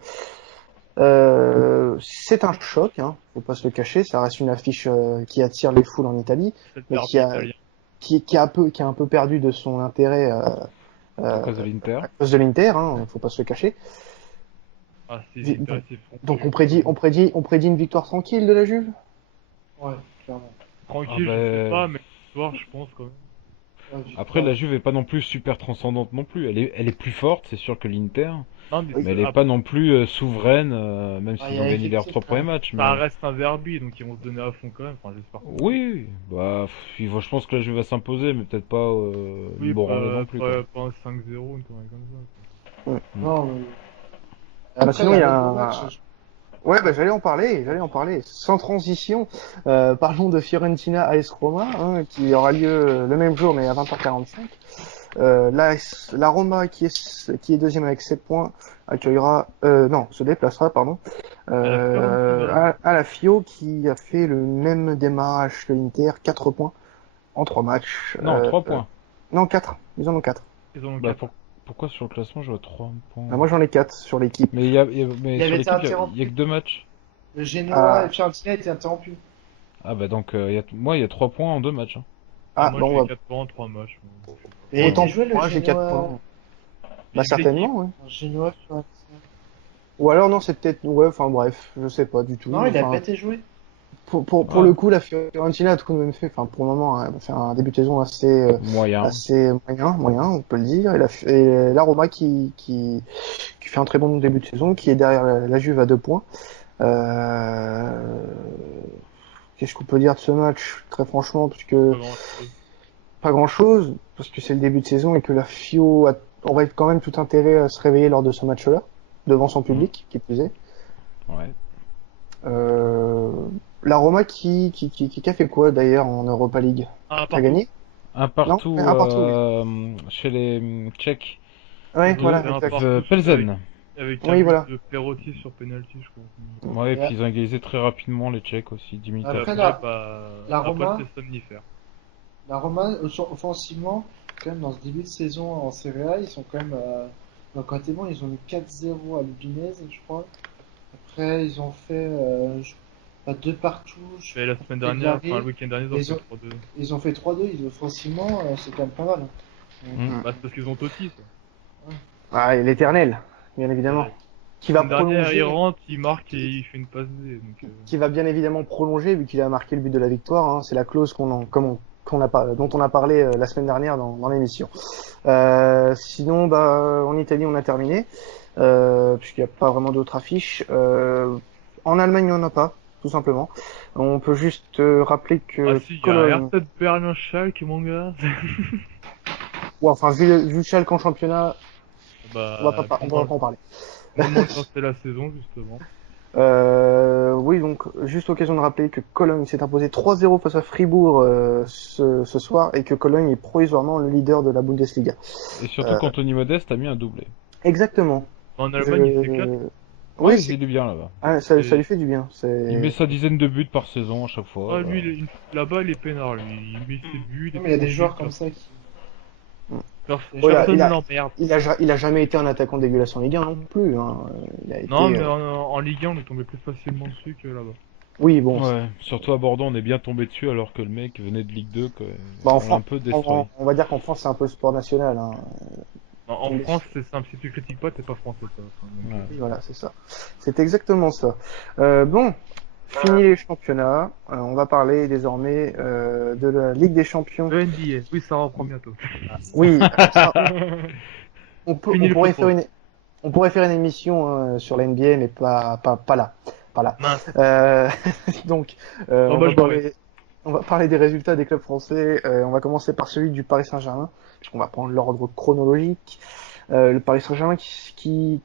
C'est un choc, hein, faut pas se le cacher. Ça reste une affiche qui attire les foules en Italie, c'est le mais derby italien. qui a un peu perdu de son intérêt À cause de l'Inter. à cause de l'Inter, hein, faut pas se le cacher. Ah, c'est Vi- intéressant. Donc on prédit une victoire tranquille de la Juve. Ouais, clairement. Tranquille, Ah je sais bah, pas, mais ce soir, je pense quand même. Ouais, après, victoire. la Juve est pas non plus super transcendante non plus. Elle est plus forte, c'est sûr que l'Inter, Non, mais mais elle est pas non plus souveraine, même Ah, s'ils il y ont a gagné leurs l'effectif, 3 quand premiers même. matchs. ça Mais reste un derby, donc ils vont se donner à fond quand même. Enfin, j'espère. oui, bah, je pense que la Juve va s'imposer, mais peut-être pas Oui, branler non plus, quoi. pas un 5-0, une connerie comme ça. Non, mais... Bah, Après, sinon il il y y a a un autre un... match. Ouais, bah j'allais en parler. Sans transition, parlons de Fiorentina AS Roma, hein, qui aura lieu le même jour mais à 20h45. La Roma qui est deuxième avec 7 points accueillera non, se déplacera pardon À la Fiorentina. à la Fio qui a fait le même démarrage que l'Inter, 4 points en 3 matchs. Non, 3 points. Non, 4, ils en ont 4. Ils en ont Bah, 4. pourquoi sur le classement je vois 3 points? Moi j'en ai 4 sur l'équipe. Mais, mais Il sur avait été l'équipe, il y a interrompu. que 2 matchs. Le Genoa Ah, et Fiorentina étaient interrompus. Ah bah donc, moi il y a 3 points en 2 matchs, hein. Ah, ah moi, bon, j'ai bah, 4 points en 3 matchs. Et il autant était joué le pour moi j'ai 4 Genoa. points. Bah Vive l'équipe. certainement, ouais. Genoa Fiorentina. Ou alors non, c'est peut-être ouais, enfin bref, je sais pas du tout. Non, il a Enfin, pas été joué. pour Ah, le coup, la Fiorentina a tout de même fait, enfin pour le moment, elle a fait un début de saison moyen. assez moyen, on peut le dire. Et la Roma qui fait un très bon début de saison, qui est derrière la Juve à 2 points. Euh... Qu'est-ce qu'on peut dire de ce match? Très franchement, parce que Pas grand-chose. pas grand-chose, parce que c'est le début de saison et que la Fio aurait quand même tout intérêt à se réveiller lors de ce match-là, devant son public, qui plus est. Ouais. La Roma qui a fait quoi d'ailleurs en Europa League? Ah, T'as gagné? Un partout, Non, un partout, oui. chez les Tchèques. Ouais, Ils ont voilà, fait un exact. partout Pelzen. avec Oui, un but voilà. de Perotti sur penalty, je crois. Ouais, et Et puis ils ont égalisé très rapidement les Tchèques aussi, 10 minutes Et Après, après. après, la après, Roma, c'est somnifère. la Roma, offensivement, quand même, dans ce début de saison en Serie A, ils sont quand même. Donc, quand t'es bon, ils ont mis 4-0 à l'Udinese, je crois. Après, ils ont fait 2 partout. Et la semaine Cagliari, dernière, enfin le week-end dernier, ils ils ont ont- fait 3-2. Ils ont fait 3-2, offensivement, c'est quand même pas mal. Bah, c'est parce qu'ils ont Totti, ça. Ah, et l'éternel, bien évidemment. Ouais. Qui va La semaine dernière, il prolonger, rentre, il marque et il fait une passe D. Donc, qui va bien évidemment prolonger vu qu'il a marqué le but de la victoire. Hein. C'est la clause dont on a parlé la semaine dernière dans l'émission. Sinon, bah, en Italie, on a terminé, puisqu'il n'y a pas vraiment d'autres affiches. En Allemagne, il n'y en a pas, tout simplement. On peut juste rappeler que Ah si, il y a Cologne, RZ Berlin Schalke, mon gars. ouais, enfin, vu Schalke en championnat, Bah, on va pas en parler. comment lancer la saison, justement. Oui, donc juste l'occasion de rappeler que Cologne s'est imposé 3-0 face à Fribourg ce soir et que Cologne est provisoirement le leader de la Bundesliga. Et surtout qu'Anthony Modeste a mis un doublé. Exactement. En Allemagne, il s'éclate. Oui, Ouais, il est bien là-bas. ça Et- lui fait du bien. Il met sa dizaine de buts par saison à chaque fois. Ah, lui, là-bas, il est peinard, lui. Il met ses buts. Non, mais il y a des joueurs comme ça qui. Personne Voilà, ne l'emmerde. Il a jamais été un attaquant dégueulasse en Ligue 1 non plus. Hein. Il a été, Non, mais en Ligue 1, on est tombé plus facilement dessus que là-bas. oui, bon. Ouais, surtout à Bordeaux, on est bien tombé dessus alors que le mec venait de Ligue 2, quoi. Bah, en On l'a France, un peu destroy. on va dire qu'en France, c'est un peu le sport national. Hein. En Tombé France, c'est simple. Si tu critiques pas, t'es pas français, ça. Enfin, donc, Ouais. Voilà, c'est ça. C'est exactement ça. Bon, fini les championnats. On va parler désormais de la Ligue des Champions. Le NBA, oui, ça reprend bientôt. Oui, alors ça, Fini on le pourrait faire football. on pourrait faire une émission sur la NBA, mais pas là, pas là. Mince. Euh, donc, Oh bah je m'en vais. on va parler des résultats des clubs français. On va commencer par celui du Paris Saint-Germain, puisqu'on va prendre l'ordre chronologique. Le Paris Saint-Germain qui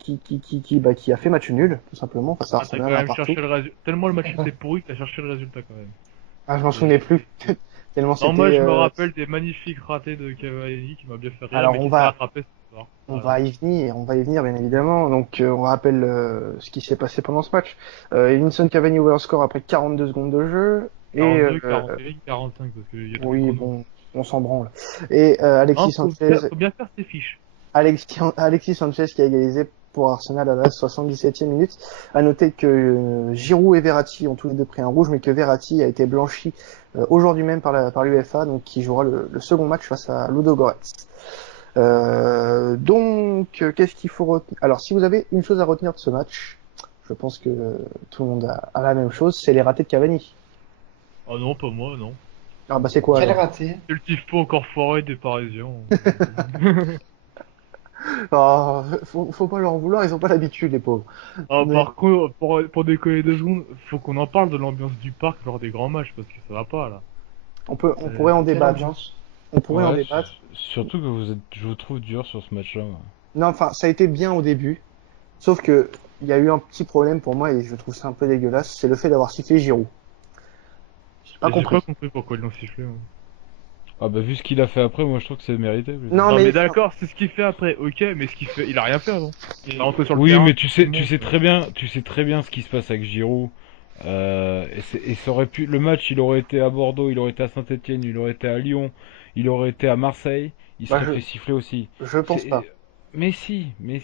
a fait match nul, tout simplement, face à Ah, t'as quand Arsenal, un même partout. cherché le résultat. Tellement le match était pourri que t'as cherché le résultat quand même. Ah, je m'en souvenais plus. Tellement Non, moi c'était. je me rappelle des magnifiques ratés de Cavani qui m'a bien fait rire, Alors mais qui s'est rattrapé ce soir. Voilà. on va y venir bien évidemment. Donc on rappelle ce qui s'est passé pendant ce match. Edinson Cavani ouvert le score après 42 secondes de jeu et 42, 41, 45 parce qu'il y a tout le oui chrono. bon, on s'en branle. Et Non, Alexis Sanchez, faut bien faire ses fiches. Alexis Sanchez qui a égalisé pour Arsenal à la 77e minute. À noter que Giroud et Verratti ont tous les deux pris un rouge, mais que Verratti a été blanchi aujourd'hui même par l'UEFA, donc qui jouera le second match face à Ludogorets. Qu'est-ce qu'il faut retenir? Alors, si vous avez une chose à retenir de ce match, je pense que tout le monde a la même chose, c'est les ratés de Cavani. Oh non, pas moi, non. Ah bah c'est quoi Quel alors? raté? C'est le tifo encore foiré des Parisiens. Ah, faut pas leur en vouloir, ils ont pas l'habitude les pauvres. Ah, Mais par contre, pour décoller 2 secondes, faut qu'on en parle de l'ambiance du parc lors des grands matchs parce que ça va pas là. on pourrait en Quelle débattre. ambiance? On pourrait en Ouais, débattre. surtout que je vous trouve dur sur ce match-là. Non, enfin, ça a été bien au début, sauf que il y a eu un petit problème pour moi et je trouve ça un peu dégueulasse, c'est le fait d'avoir sifflé Giroud. J'ai pas Et j'ai compris. pas compris pourquoi ils l'ont sifflé. Moi. Ah bah vu ce qu'il a fait après, moi je trouve que c'est mérité plutôt. Non, Non mais mais d'accord, c'est ce qu'il fait après, ok, mais ce qu'il fait, il a rien fait avant. Il est rentré sur le Oui, terrain. mais tout le monde, tu sais très bien ce qui se passe avec Giroud. Et ça aurait pu, le match, il aurait été à Bordeaux, il aurait été à Saint-Étienne, il aurait été à Lyon, il aurait été à Marseille, il bah, serait fait siffler aussi. je pense pas. Mais si, mec,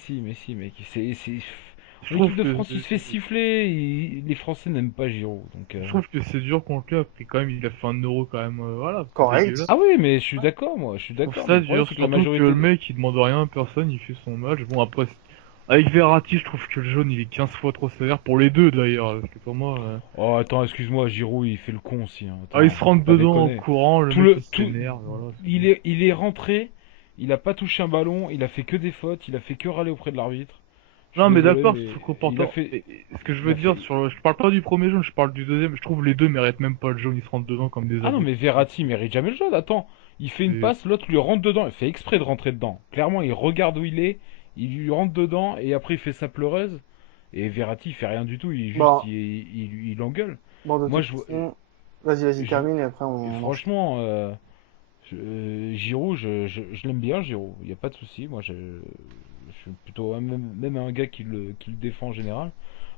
Je en trouve équipe de que France, il se fait siffler, les Français n'aiment pas Giroud, donc. je trouve que c'est dur contre lui après quand même il a fait un euro quand même, voilà, c'est Correct. dégueulasse. Ah oui, mais je suis d'accord, moi, je suis Je trouve d'accord. Mais ça le problème, dur, c'est que la surtout que majorité le mec il demande rien à personne, il fait son match. Bon après, avec Verratti je trouve que le jaune il est 15 fois trop sévère pour les deux d'ailleurs, parce que pour moi... Oh, attends, excuse-moi, Giroud, il fait le con aussi. Hein. Ah, il Attends, se rentre faut pas dedans en déconner. courant, le Tout mec le, il tout, s'énerve, voilà. il est rentré, il a pas touché un ballon, il a fait que des fautes, il a fait que râler auprès de l'arbitre. Je Non suis mais désolé, d'accord, mais c'est il a comportant. fait, Et ce que je il veux a dire fait. je parle pas du premier jaune, je parle du deuxième. Je trouve les deux méritent même pas le jaune, ils se rentrent dedans comme des Ah non, mais abrutis. Verratti mérite jamais le jaune. Attends, il fait une Et- passe, l'autre lui rentre dedans, il fait exprès de rentrer dedans. Clairement, il regarde où il est, il lui rentre dedans et après il fait sa pleureuse. Et Verratti, il fait rien du tout, Bon, il engueule. bon, de Moi, toute façon, vas-y, je- termine et après et on enchaîne. franchement, Giroud, je l'aime bien, Giroud. Il n'y a pas de souci. Moi, je suis plutôt même un gars qui le défend en général.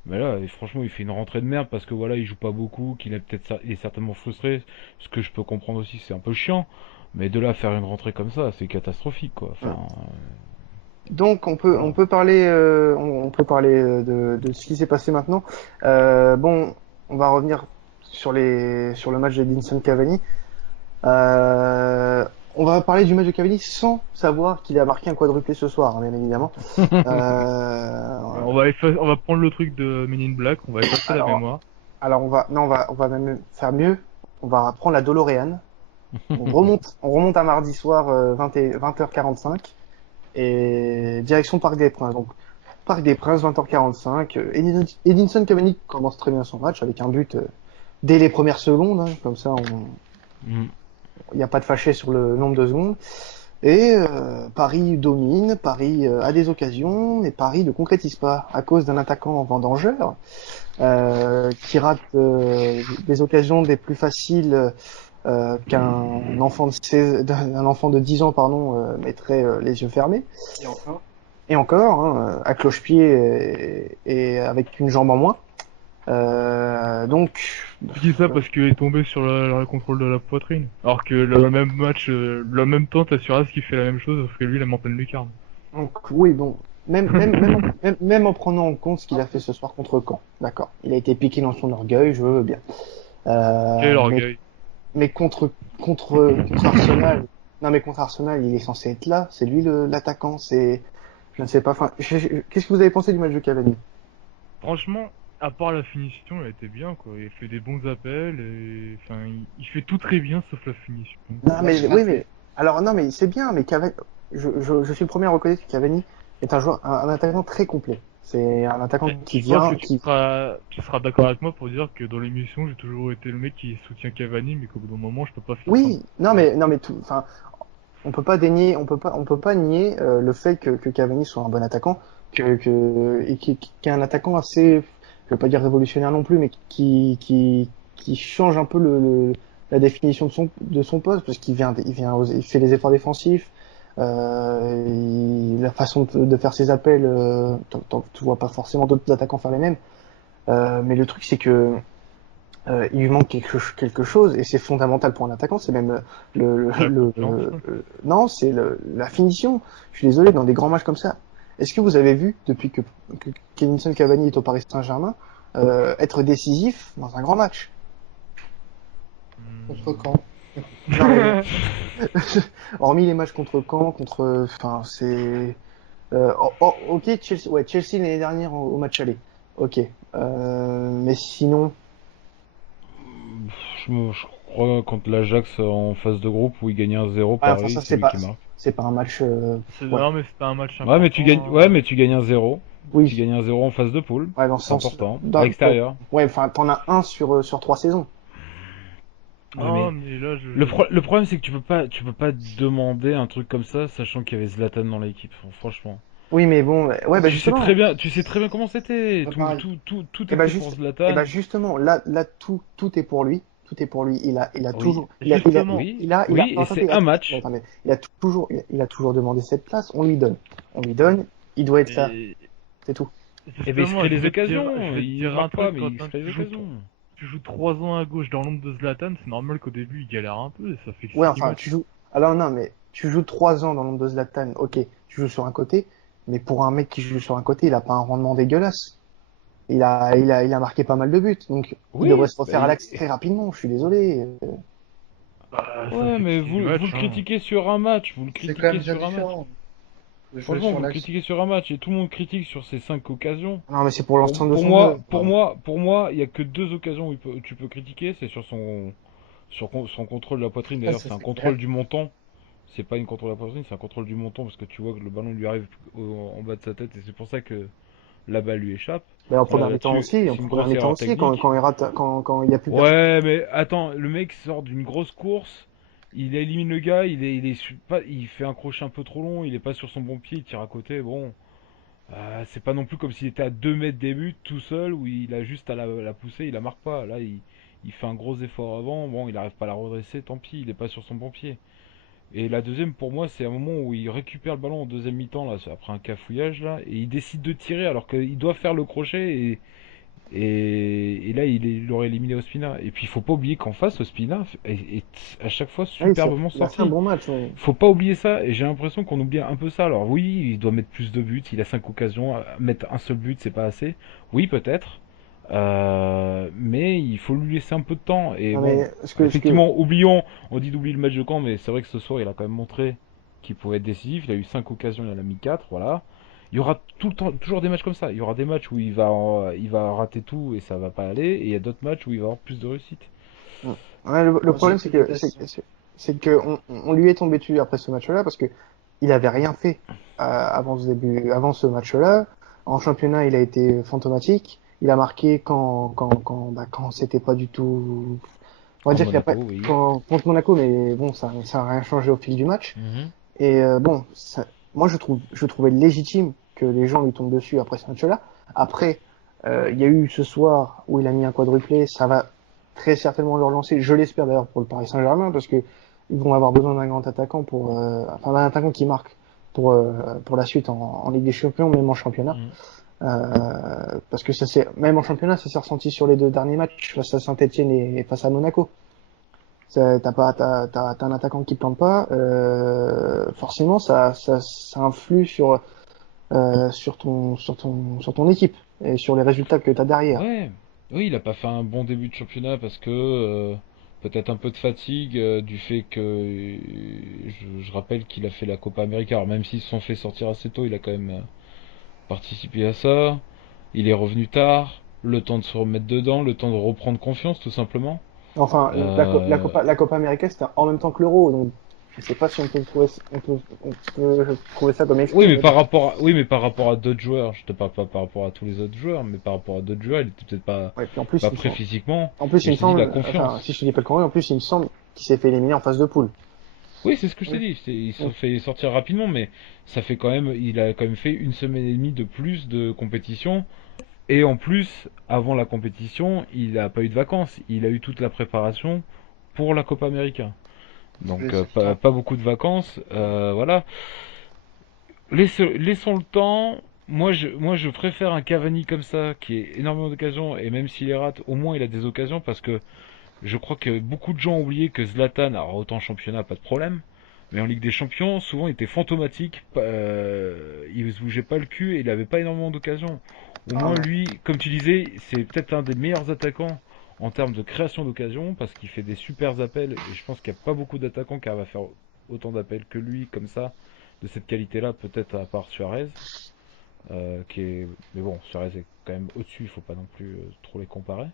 Mais là, et franchement, il fait une rentrée de merde parce que voilà, il joue pas beaucoup, il est certainement frustré. Ce que je peux comprendre aussi, c'est un peu chiant. Mais de là à faire une rentrée comme ça, c'est catastrophique, quoi. Ouais. Enfin, Donc on voilà. peut parler on peut parler de ce qui s'est passé maintenant. Bon, on va revenir sur le match d'Edinson Cavani. On va parler du match de Cavani sans savoir qu'il a marqué un quadruplé ce soir, hein, bien évidemment. On va on va prendre le truc de Men in Black, on va effacer la Alors, mémoire. alors on va même faire mieux. On va prendre la DeLorean. On remonte à mardi soir 20h45 et direction Parc des Princes. Donc Parc des Princes 20h45. Edinson Cavani commence très bien son match avec un but dès les premières secondes. Hein, comme ça, Mm. il n'y a pas de fâché sur le nombre de secondes. Et Paris domine, Paris a des occasions, mais Paris ne concrétise pas à cause d'un attaquant vendangeur qui rate des occasions des plus faciles qu'un enfant de 16, d'un enfant de 10 ans mettrait les yeux fermés. Et encore? Et encore, hein, à cloche-pied et avec une jambe en moins. Donc, Je dis ça parce qu'il est tombé sur le contrôle de la poitrine. Alors que le même match, le même temps, t'as Suarez qui fait la même chose, sauf que lui il est en pleine lucarne. oui, bon, même en prenant en compte ce qu'il a fait ce soir contre Caen, d'accord. Il a été piqué dans son orgueil, je veux bien. Quel Mais, orgueil. mais contre Arsenal, non mais contre Arsenal, il est censé être là. C'est lui l'attaquant. Je ne sais pas. Enfin, qu'est-ce que vous avez pensé du match de Cavani? Franchement, à part la finition, elle était bien, quoi. Il fait des bons appels, et enfin, il fait tout très bien sauf la finition. Non, mais Match oui, raté. mais alors non, mais c'est bien, mais Cavani, je suis le premier à reconnaître que Cavani est un joueur, un attaquant très complet. C'est un attaquant Mais qui je pense que vient, qui tu seras d'accord avec moi pour dire que dans l'émission, j'ai toujours été le mec qui soutient Cavani, mais qu'au bout d'un moment, je peux pas faire ça. oui, non, mais tout, enfin, on peut pas nier le fait que Cavani soit un bon attaquant, et qui est un attaquant assez, je vais pas dire révolutionnaire non plus, mais qui change un peu la définition de son poste, parce il fait les efforts défensifs, la façon de faire ses appels, tu vois pas forcément d'autres attaquants faire les mêmes, mais le truc c'est que il lui manque quelque chose et c'est fondamental pour un attaquant, c'est même La confiance. non, c'est la finition. Je suis désolé, dans des grands matchs comme ça, est-ce que vous avez vu depuis que Edinson Cavani est au Paris Saint-Germain être décisif dans un grand match? Contre Hmm. quand? Non, mais, hormis les matchs contre Caen, enfin ok, Chelsea, ouais, Chelsea l'année dernière au match aller, ok, mais sinon, Je crois contre l'Ajax en phase de groupe où il gagne 1-0, ouais, enfin Paris, ça c'est lui qui marque. c'est pas un match, ouais, Non, mais c'était un match Ouais, important. mais tu gagnes 1-0. Tu oui. gagnes 1-0 en phase de poule. Ouais, dans ce C'est sens. important. À Ouais, l'extérieur. ouais, enfin, t'en as un sur 3 saisons. Ouais, Non, mais mais là, le problème c'est que tu peux pas demander un truc comme ça sachant qu'il y avait Zlatan dans l'équipe. Franchement. Oui, mais bon, ouais, bah justement. Tu sais très bien comment c'était. Pas pareil. Tout Et bah était pour juste, et Zlatan. bah justement, là, tout est pour lui. Tout est pour lui. Il a Oui, toujours, justement, oui, et c'est un match. attendez, il a toujours demandé cette place. On lui donne. Il doit être là. et C'est tout. Et ben il se crée des je occasions. vais te Il dire un marque pas, truc, mais il se Quentin, crée des occasions. tu joues 3 ans à gauche dans l'ombre de Zlatan, c'est normal qu'au début il galère un peu, et ça fait que Ouais, 6 enfin, matchs. alors non, mais tu joues 3 ans dans l'ombre de Zlatan. Ok, tu joues sur un côté. Mais pour un mec qui joue sur un côté, il a pas un rendement dégueulasse. Il a marqué pas mal de buts, donc il devrait Oui, se refaire à l'axe très rapidement. Je suis désolé. Bah, ça ouais, fait que mais 6 vous le matchs, hein. critiquez sur un match. Vous le C'est quand critiquez même bien sur un match. différent de jouer Franchement, sur vous le l'axe. critiquez sur un match et tout le monde critique sur ses 5 occasions. Non, mais c'est pour l'ensemble de son jeu. Pour moi, il y a que 2 occasions où tu peux critiquer, c'est sur son contrôle de la poitrine. Ah, D'ailleurs, ça c'est un c'est clair. contrôle du menton. C'est pas une contrôle de la poitrine, c'est un contrôle du menton parce que tu vois que le ballon lui arrive en bas de sa tête et c'est pour ça que la balle lui échappe. Mais en Voilà, première mi-temps là-dessus, aussi, c'est une grosse erreur technique. quand il rate, quand il y a plus personne. Ouais, mais attends, le mec sort d'une grosse course, il élimine le gars, pas, il fait un crochet un peu trop long, il est pas sur son bon pied, il tire à côté. Bon, c'est pas non plus comme s'il était à 2 mètres des buts tout seul où il a juste à la pousser, il la marque pas. Là, il fait un gros effort avant, bon, il arrive pas à la redresser, tant pis, il est pas sur son bon pied. Et la deuxième, pour moi, c'est un moment où il récupère le ballon en deuxième mi-temps, là, après un cafouillage, là, et il décide de tirer alors qu'il doit faire le crochet, et là, il aurait éliminé Ospina. Et puis, il faut pas oublier qu'en face, Ospina est à chaque fois Oui, superbement il a fait un sorti. bon match. Ouais. Faut pas oublier ça, et j'ai l'impression qu'on oublie un peu ça. Alors oui, il doit mettre plus de buts, il a 5 occasions, mettre un seul but, c'est pas assez. Oui, peut-être. Mais il faut lui laisser un peu de temps. Et Non, bon, mais effectivement, on dit d'oublier le match de camp, mais c'est vrai que ce soir, il a quand même montré qu'il pouvait être décisif. Il a eu 5 occasions, il en a mis 4, voilà. Il y aura tout le temps, toujours des matchs comme ça. Il y aura des matchs où il va rater tout et ça va pas aller, et il y a d'autres matchs où il va avoir plus de réussite. ouais, le Moi, j'ai problème, fait des tests. c'est que on lui est tombé dessus après ce match-là parce que il avait rien fait avant ce match-là. En championnat, il a été fantomatique. Il a marqué quand c'était pas du tout. On va Contre dire qu'il a Monaco, pas oui. contre Monaco, mais bon, ça a rien changé au fil du match. Mhm. Et bon, moi je trouvais légitime que les gens lui tombent dessus après ce match-là. Après, il y a eu ce soir où il a mis un quadruplé, ça va très certainement le relancer. Je l'espère d'ailleurs pour le Paris Saint-Germain parce que ils vont avoir besoin d'un grand attaquant enfin d'un attaquant qui marque pour la suite en Ligue des Champions, même en championnat. Mhm. Parce que même en championnat, ça s'est ressenti sur les 2 derniers matchs face à Saint-Etienne et face à Monaco. T'as un attaquant qui plante pas, forcément ça influe sur ton équipe et sur les résultats que t'as derrière. Ouais, oui, il a pas fait un bon début de championnat parce que peut-être un peu de fatigue du fait que je rappelle qu'il a fait la Copa América. Alors même s'ils se sont fait sortir assez tôt, il a quand même participé à ça. Il est revenu tard. le temps de se remettre dedans, le temps de reprendre confiance, tout simplement. Enfin, Euh, La Copa América, c'était en même temps que l'Euro, donc je sais pas si on peut trouver ça comme Oui, excuse. mais Mais bon. oui, mais par rapport à d'autres joueurs, je te parle pas par rapport à tous les autres joueurs, mais par rapport à d'autres joueurs, il était peut-être Ouais, puis pas prêt physiquement. en plus, Et il je me t'ai dit la semble, enfin, confiance. si je te dis pas le contraire, en plus, il me semble qu'il s'est fait éliminer en phase de poule. Oui, c'est ce que je t'ai Oui. dit. Ils se Oui. sont fait sortir rapidement, mais ça fait quand même, il a quand même fait une semaine et demie de plus de compétition. Et en plus, avant la compétition, il a pas eu de vacances. Il a eu toute la préparation pour la Copa América. Donc Laissez le temps. pas beaucoup de vacances. Voilà. Laissons le temps. Moi, je préfère un Cavani comme ça, qui a énormément d'occasions, et même s'il les rate, au moins il a des occasions, parce que je crois que beaucoup de gens ont oublié que Zlatan, alors autant en championnat, pas de problème, mais en Ligue des Champions, souvent il était fantomatique, il se bougeait pas le cul et il avait pas énormément d'occasions. Au Ah moins non. lui, comme tu disais, c'est peut-être un des meilleurs attaquants en termes de création d'occasions, parce qu'il fait des super appels, et je pense qu'il n'y a pas beaucoup d'attaquants qui arrivent à faire autant d'appels que lui, comme ça, de cette qualité-là, peut-être à part Suarez, qui est... Mais bon, Suarez est quand même au-dessus, il faut pas non plus trop les comparer.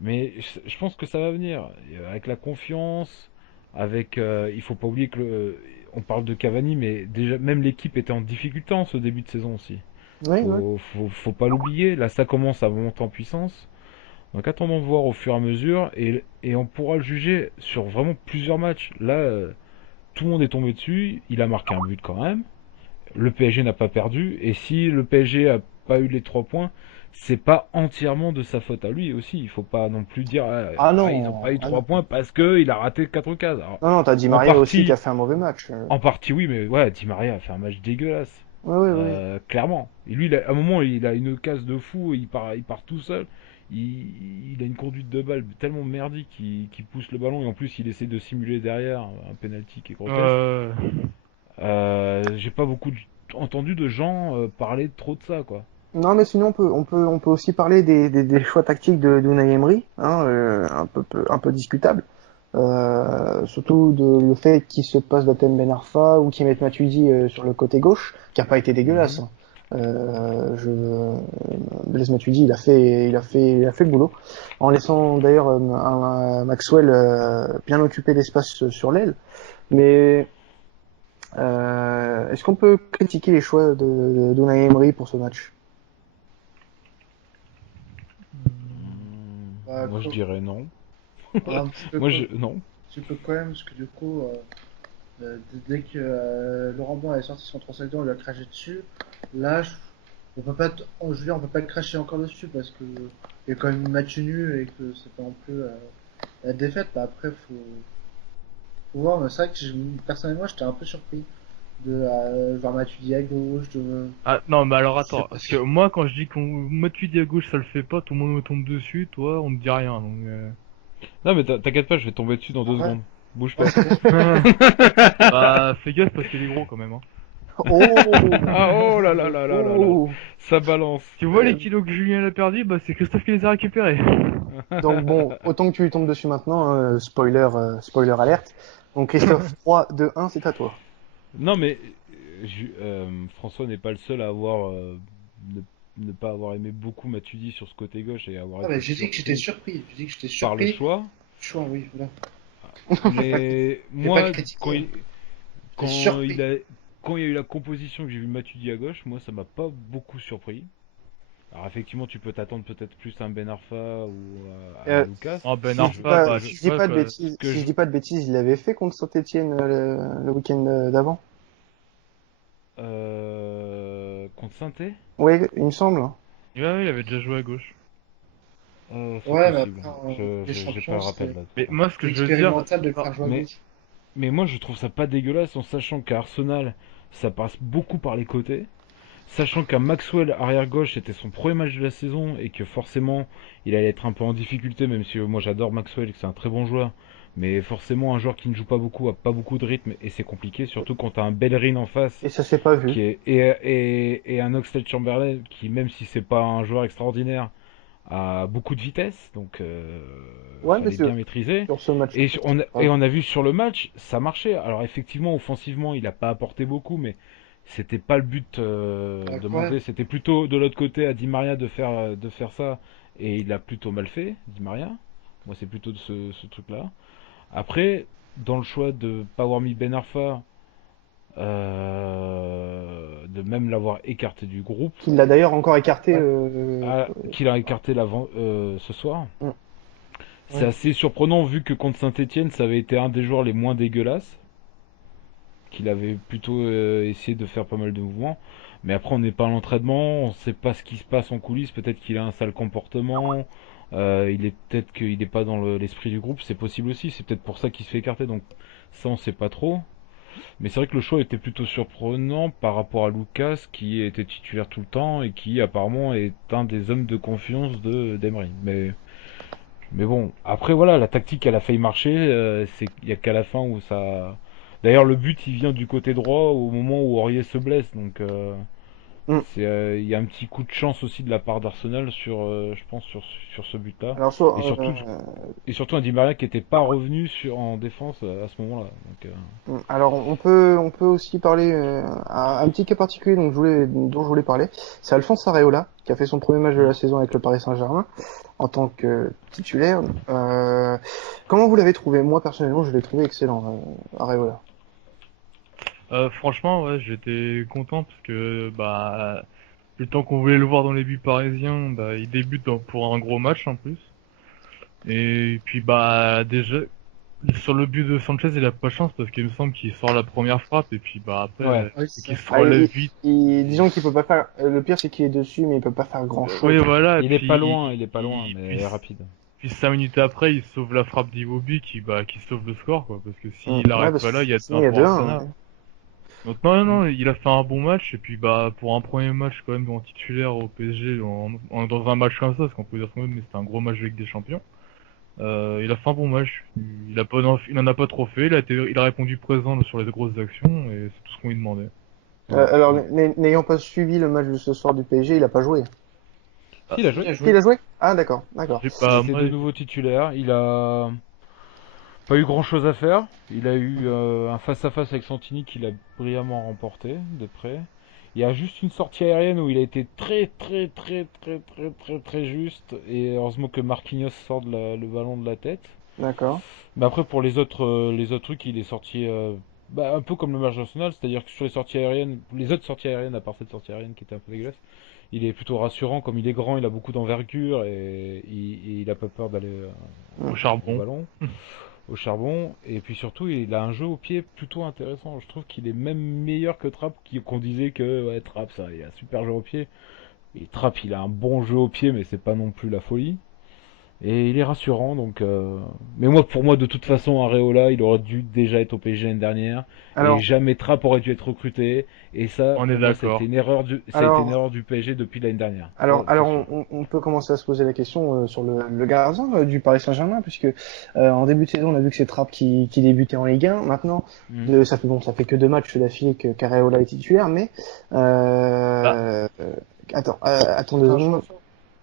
Mais je pense que ça va venir. Avec la confiance, avec. Il faut pas oublier que on parle de Cavani, mais déjà même l'équipe était en difficulté en ce début de saison aussi. Oui, oui. Faut pas l'oublier. Là, ça commence à monter en puissance. Donc attendons de voir au fur et à mesure et on pourra le juger sur vraiment plusieurs matchs. Là, tout le monde est tombé dessus. Il a marqué un but quand même. Le PSG n'a pas perdu. Et si le PSG a pas eu les 3 points, c'est pas entièrement de sa faute à lui aussi. Il faut pas non plus dire Ah ils ont pas non, eu ah trois non. points parce que il a raté 4 cases. Alors, Non, non, t'as Di en Maria aussi qui a partie, fait un mauvais match. en partie oui, mais ouais, Di Maria a fait un match dégueulasse. Oui, oui, oui. Clairement. Et lui, à un moment, il a une case de fou. Il part tout seul. Il a une conduite de balle tellement merdique qu'il pousse le ballon et en plus il essaie de simuler derrière un penalty qui est grotesque. Euh... J'ai pas entendu de gens parler trop de ça, quoi. Non, mais sinon, on peut aussi parler des choix tactiques de d'Unai Emery, hein, un peu discutable. Surtout le fait qu'il se passe d'Atem Ben Arfa ou qu'il mette Matuidi sur le côté gauche, qui a pas été dégueulasse. Mhm. Hein. Blaise Matuidi, il a fait le boulot, en laissant d'ailleurs un Maxwell bien occuper l'espace sur l'aile. Mais est-ce qu'on peut critiquer les choix d'Unai Emery pour ce match? Bah, Moi je dirais non. un petit peu Non. tu peux quand même, parce que du coup, dès que Laurent Blanc est sorti son transfert, on lui a craché dessus. Là, on peut pas, je veux dire, on peut pas cracher encore dessus parce que il y a quand même une match nul et que c'est pas non plus la défaite. Bah, après, faut voir. Mais c'est vrai que personnellement, j'étais un peu surpris de voir Matuidi à gauche. Ah non, mais alors Je sais attends, pas parce si- que moi quand je dis qu'on Matuidi à gauche ça le fait pas, tout le monde me tombe dessus, toi on me dit rien donc. Non mais t'inquiète pas, je vais tomber dessus dans deux Ouais, secondes. Bouge ouais, pas. c'est bon. Bah fais gaffe parce qu'il est gros quand même. Hein. Oh, Ah oh là là là là là là. oh. Ça balance. Tu vois les kilos que Julien a perdu, bah c'est Christophe qui les a récupérés. Donc bon, autant que tu lui tombes dessus maintenant, hein, spoiler alerte. Donc Christophe, 3, 2, 1, c'est à toi. Non mais François n'est pas le seul à avoir ne, ne pas avoir aimé beaucoup Matuidi sur ce côté gauche et avoir Ah, bah, été j'ai dit que j'étais surpris surpris. J'ai dit que j'étais par le surpris. choix. Choix, oui, voilà. Mais J'ai pas moi, critiqué. Hein. J'étais quand surpris. quand il y a eu la composition que j'ai vu Matuidi à gauche, moi ça m'a pas beaucoup surpris. Alors effectivement, tu peux t'attendre peut-être plus à un Ben Arfa ou à un Euh, Lucas. Oh Ben si je dis Arfa, pas, bah Je, si je dis ouais pas de quoi. bêtises, que si je je, dis pas de bêtises, il l'avait fait contre Saint-Étienne le week-end d'avant. contre Sainté, Oui, il me semble. Hein. Ouais, il avait déjà joué à gauche. c'est Ouais, mais possible. après, les J'ai pas champions, le rappel c'est là. Mais moi ce que je veux dire, expérimental de le non, faire jouer à Mais gauche. moi je trouve ça pas dégueulasse en sachant qu'à Arsenal ça passe beaucoup par les côtés. Sachant qu'un Maxwell arrière-gauche c'était son premier match de la saison et que forcément il allait être un peu en difficulté, même si moi j'adore Maxwell et que c'est un très bon joueur. Mais forcément un joueur qui ne joue pas beaucoup a pas beaucoup de rythme et c'est compliqué, surtout quand t'as un Bellerin en face Et ça s'est pas vu. et un Oxlade-Chamberlain qui même si c'est pas un joueur extraordinaire a beaucoup de vitesse, donc Ouais, mais fallait bien maîtriser. sur ce match. Et on a vu sur le match, ça marchait. Alors effectivement, offensivement, il a pas apporté beaucoup, mais c'était pas le but de Ouais. monter, c'était plutôt de l'autre côté à Di Maria de faire ça, et il a plutôt mal fait, Di Maria. Moi, c'est plutôt de ce truc-là. Après, dans le choix de pas avoir mis Ben Arfa, de même l'avoir écarté du groupe, Qu'il l'a d'ailleurs encore écarté. Ouais. qu'il a écarté ce soir, Mm. c'est Ouais. assez surprenant vu que contre Saint-Etienne, ça avait été un des joueurs les moins dégueulasses, qu'il avait plutôt essayé de faire pas mal de mouvements. Mais après, on n'est pas à l'entraînement, on sait pas ce qui se passe en coulisses. Peut-être qu'il a un sale comportement. Il est peut-être qu'il n'est pas dans l'esprit du groupe. C'est possible aussi. C'est peut-être pour ça qu'il se fait écarter. Donc ça, on sait pas trop. Mais c'est vrai que le choix était plutôt surprenant par rapport à Lucas, qui était titulaire tout le temps et qui apparemment est un des hommes de confiance de d'Emery. Mais bon, après voilà, la tactique elle a failli marcher. C'est il y a qu'à la fin où ça. D'ailleurs, le but il vient du côté droit au moment où Aurier se blesse. Donc Mm. il y a un petit coup de chance aussi de la part d'Arsenal sur, je pense sur ce but-là. Alors, Et surtout un Di Maria qui n'était pas revenu en défense à ce moment-là. Donc, alors on peut aussi parler un petit cas particulier dont je voulais parler. C'est Alphonse Areola qui a fait son premier match de la saison avec le Paris Saint-Germain en tant que titulaire. Comment vous l'avez trouvé? Moi personnellement, je l'ai trouvé excellent, Areola. Franchement, ouais, j'étais content parce que bah le temps qu'on voulait le voir dans les buts parisiens, bah il débute pour un gros match en plus. Et puis bah déjà sur le but de Sanchez, il a pas de chance parce qu'il me semble qu'il sort la première frappe et puis bah après ouais. Ouais, c'est c'est qu'il ça. se relève vite. Disons qu'il peut pas faire. Le pire c'est qu'il est dessus, mais il peut pas faire grand chose. Oui voilà, et Il est pas loin, mais rapide. puis 5 minutes après, il sauve la frappe d'Iwobi qui sauve le score quoi parce que s'il Ouais, arrête parce pas là, il y a que sinon 2-1 il y a pour 2-1. Arsenal. Donc non, il a fait un bon match et puis bah pour un premier match quand même en titulaire au PSG dans un match comme ça, parce qu'on peut dire ce qu'on veut, mais c'était un gros match avec des champions. Il a fait un bon match. Il en a pas trop fait. Il a répondu présent sur les grosses actions et c'est tout ce qu'on lui demandait. Ouais. Alors, n'ayant pas suivi le match de ce soir du PSG, il a pas joué. Si, il a Si, il joué. a Il joué. a joué? Ah d'accord, d'accord. J'ai Il pas, était moi, de nouveau titulaire. Il a pas eu grand chose à faire. Il a eu un face-à-face avec Santini qu'il a brillamment remporté de près. Il y a juste une sortie aérienne où il a été très juste. Et heureusement que Marquinhos sort le ballon de la tête. D'accord. Mais après, pour les autres trucs, il est sorti un peu comme le match national. C'est-à-dire que sur les sorties aériennes, les autres sorties aériennes, à part cette sortie aérienne qui était un peu dégueulasse, il est plutôt rassurant. Comme il est grand, il a beaucoup d'envergure et il a pas peur d'aller au au charbon. ballon, au charbon. Et puis surtout, il a un jeu au pied plutôt intéressant. Je trouve qu'il est même meilleur que Trapp, qu'on disait que ouais, Trapp, ça, il a un super jeu au pied. Et Trapp, il a un bon jeu au pied, mais c'est pas non plus la folie. Et il est rassurant, donc. Mais moi, pour moi, de toute façon, Areola, il aurait dû déjà être au PSG l'année dernière, et Alors, jamais Trapp aurait dû être recruté. Et ça, On est pour moi, ça a été d'accord. une erreur ça a été une alors, erreur du PSG depuis l'année dernière. C'est alors, sûr. on peut commencer à se poser la question sur le gardien du Paris Saint-Germain, puisque en début de saison, on a vu que c'est Trapp qui débutait en Ligue 1. Maintenant, Mhm. ça fait que 2 matchs d'affilée que Areola est titulaire, mais Bah, attends 2 secondes.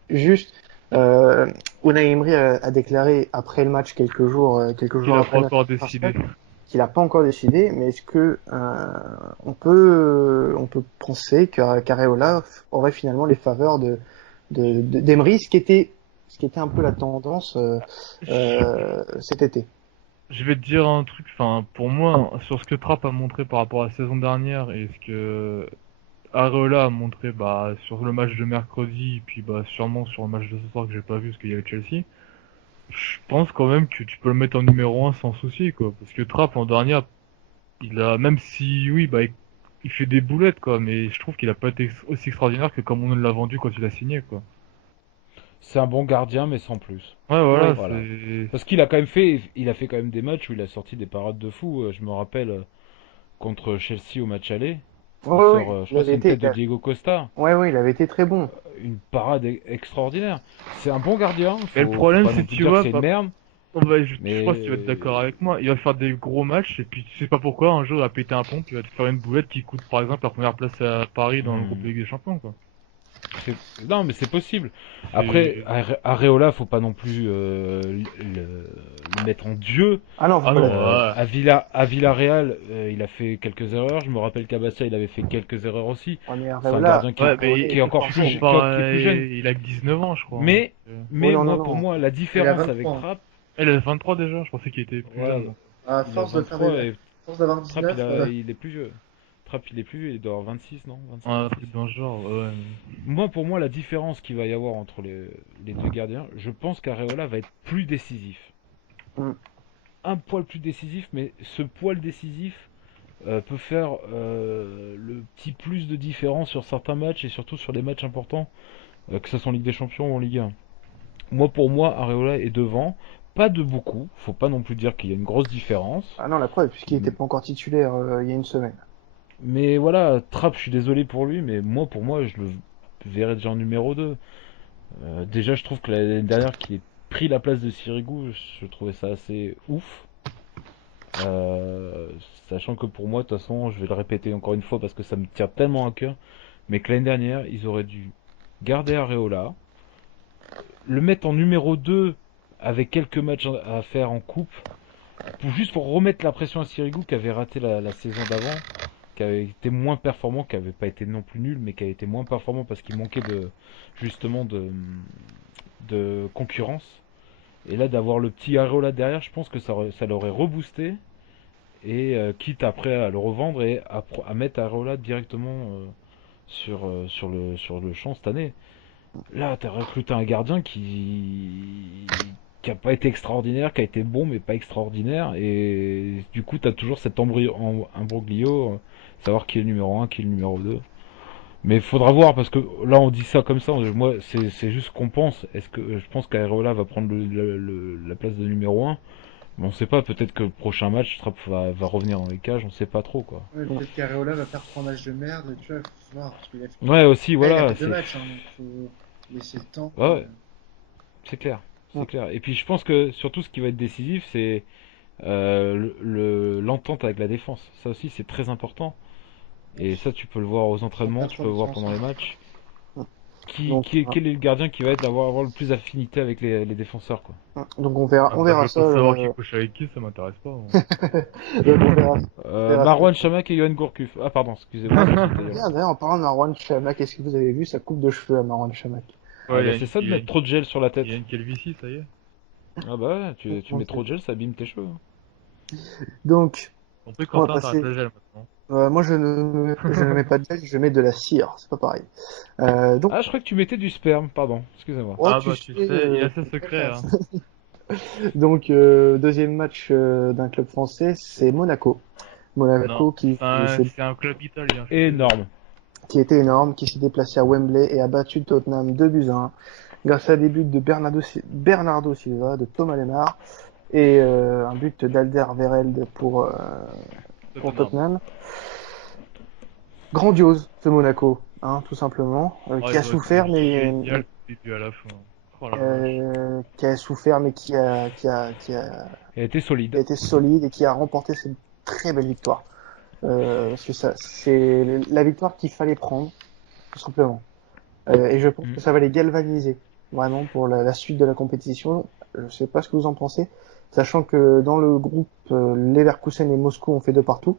Juste, Unai Emery a déclaré après le match quelques il jours a après pas le match encore contre décidé. Arsenal, qu'il n'a pas encore décidé, mais est-ce que on peut penser qu'Areola aurait finalement les faveurs d'Emery, ce qui était un peu la tendance Je cet été. je vais te dire un truc. Enfin, pour moi, sur ce que Trapp a montré par rapport à la saison dernière et ce que Areola a montré bah sur le match de mercredi, puis bah sûrement sur le match de ce soir que j'ai pas vu parce qu'il y avait Chelsea. Je pense quand même que tu peux le mettre en numéro un sans souci, quoi. Parce que Trapp, l'an dernier, il a, même si, oui, bah, il fait des boulettes, quoi, mais je trouve qu'il a pas été aussi extraordinaire que comme on l'a vendu quand il a signé, quoi. C'est un bon gardien, mais sans plus. Ouais, voilà, Oui. Voilà. c'est... Parce il a fait quand même des matchs où il a sorti des parades de fou. Je me rappelle contre Chelsea au match aller. Il Oui, oui, sort, je il crois que avait c'est une été, tête de Diego Costa. il avait été très bon. Une parade extraordinaire. C'est un bon gardien. Mais le Faut problème, pas non c'est, plus tu dire que vois, c'est une bah, merde. je pense que tu vas être d'accord Mais avec moi. Il va faire des gros matchs, et puis tu sais pas pourquoi, un jour, il va péter un plomb, puis il va te faire une boulette qui coûte, par exemple, la première place à Paris dans le groupe hmm, Ligue des Champions, quoi. Non, mais c'est possible. Après, Areola, faut pas non plus le mettre en dieu. Ah non, faut Ah pas non, la- À Villarreal, il a fait quelques erreurs. Je me rappelle qu'à Bastia, il avait fait quelques erreurs aussi. Ouais, mais C'est un Areola, gardien ouais, Areola mais qui est était encore pas plus, toujours bon. qui est plus jeune. il a que 19 ans, je crois. Hein. Mais, Oh mais non, non, moi, pour non. moi, la Il a différence avec 23 ans. Trapp, Il a 23 déjà, je pensais qu'il était plus ouais, jeune. Donc. À il a force de faire des... 23 À et force d'avoir Trapp, 19, voilà. il est plus vieux. Trapp, il est plus vieux, il doit avoir 26, non? Ouais, 25, un 26. truc dans ce genre, ouais. Pour moi, la différence qu'il va y avoir entre les deux gardiens, je pense qu'Areola va être plus décisif. Mm. Un poil plus décisif, mais ce poil décisif peut faire le petit plus de différence sur certains matchs et surtout sur les matchs importants, que ce soit en Ligue des Champions ou en Ligue 1. Pour moi, Areola est devant. Pas de beaucoup, faut pas non plus dire qu'il y a une grosse différence. Ah non, la preuve, puisqu'il était pas encore titulaire il y a une semaine. Mais voilà, Trapp, je suis désolé pour lui, mais pour moi, je le verrais déjà en numéro 2. Déjà, je trouve que l'année dernière, qu'il ait pris la place de Sirigu, je trouvais ça assez ouf. Euh, Sachant que pour moi, de toute façon, je vais le répéter encore une fois parce que ça me tient tellement à cœur, mais que l'année dernière, ils auraient dû garder Areola, le mettre en numéro 2 avec quelques matchs à faire en coupe, juste pour remettre la pression à Sirigu qui avait raté la saison d'avant, qui avait été moins performant, qui avait pas été non plus nul, mais qui a été moins performant parce qu'il manquait justement de concurrence. Et là, d'avoir le petit Areola derrière, je pense que ça l'aurait reboosté. Et quitte après à le revendre et à mettre Areola directement sur le champ cette année. Là, t'as recruté un gardien qui a pas été extraordinaire, qui a été bon mais pas extraordinaire. Et du coup, t'as toujours cet imbroglio, savoir qui est le numéro un, qui est le numéro 2. Mais il faudra voir parce que là on dit ça comme ça, moi c'est juste qu'on pense. Est-ce que je pense qu'Areola va prendre la place de numéro un. Mais on sait pas, peut-être que le prochain match Trapp va revenir dans les cages, on sait pas trop quoi. Ouais, peut-être qu'Areola va faire 3 matchs de merde, tu vois, faut voir, parce qu'il a fait... Ouais aussi Là, il a voilà, fait 2 matchs, hein, donc faut laisser le temps. ouais, ouais, c'est clair. Mm. C'est clair. Et puis je pense que surtout ce qui va être décisif, c'est l'entente avec la défense. Ça aussi c'est très important. Et ça tu peux le voir aux Ils sont entraînements, pas tu trop peux le voir ensemble. pendant les matchs. Donc, Quel est le gardien qui va avoir le plus affinité avec les défenseurs quoi. donc on Après, je verra veux ça. pas savoir qui couche avec qui, ça m'intéresse pas. Hein. Donc on verra ça. Marwan Chamak et Johan Gourcuff. Ah pardon, excusez-moi. Bien, d'ailleurs, en parlant de Marwan Chamak, est-ce que vous avez vu sa coupe de cheveux à Marwan Chamak? Ah Ouais, bah c'est ça de mettre trop de gel sur la tête. il y a une calvitie, ça y est. Ah bah ouais, tu mets trop de gel, ça abîme tes cheveux. Donc, En plus, on va Quentin, t'arrêtes passer. le gel maintenant. Moi, je ne mets pas de gel, je mets de la cire, c'est pas pareil. Donc, Ah, je crois que tu mettais du sperme, pardon, excusez-moi. oh, Ah tu bah, tu sais, sais, il y a ce secret. Hein. donc deuxième match d'un club français, c'est Monaco. Non, Monaco c'est un club italien. Énorme. qui était énorme, qui s'est déplacé à Wembley et a battu Tottenham 2-1 grâce à des buts de Bernardo Silva, de Thomas Lemar et un but d'Alderweireld pour Tottenham. Grandiose ce Monaco, hein, tout simplement, qui a souffert Génial, début à la fin. Oh la vache. qui a souffert mais Elle était qui a solide. été solide et qui a remporté cette très belle victoire. Parce que ça, c'est la victoire qu'il fallait prendre, tout simplement. Et je pense Mm. que ça va les galvaniser, vraiment, pour la suite de la compétition. Je sais pas ce que vous en pensez, sachant que dans le groupe, Leverkusen et Moscou ont fait deux partout.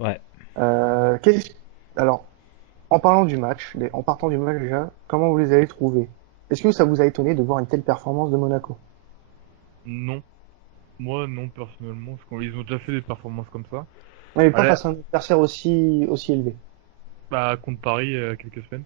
Ouais. Euh, qu'est-ce- Alors, en parlant du match, en partant du match déjà, comment vous les avez trouvés? Est-ce que ça vous a étonné de voir une telle performance de Monaco? Non. Moi, non, personnellement, parce qu'ils ont déjà fait des performances comme ça. Ouais, mais pas Ouais. face à un adversaire aussi élevé. Bah, contre Paris, il y a quelques semaines.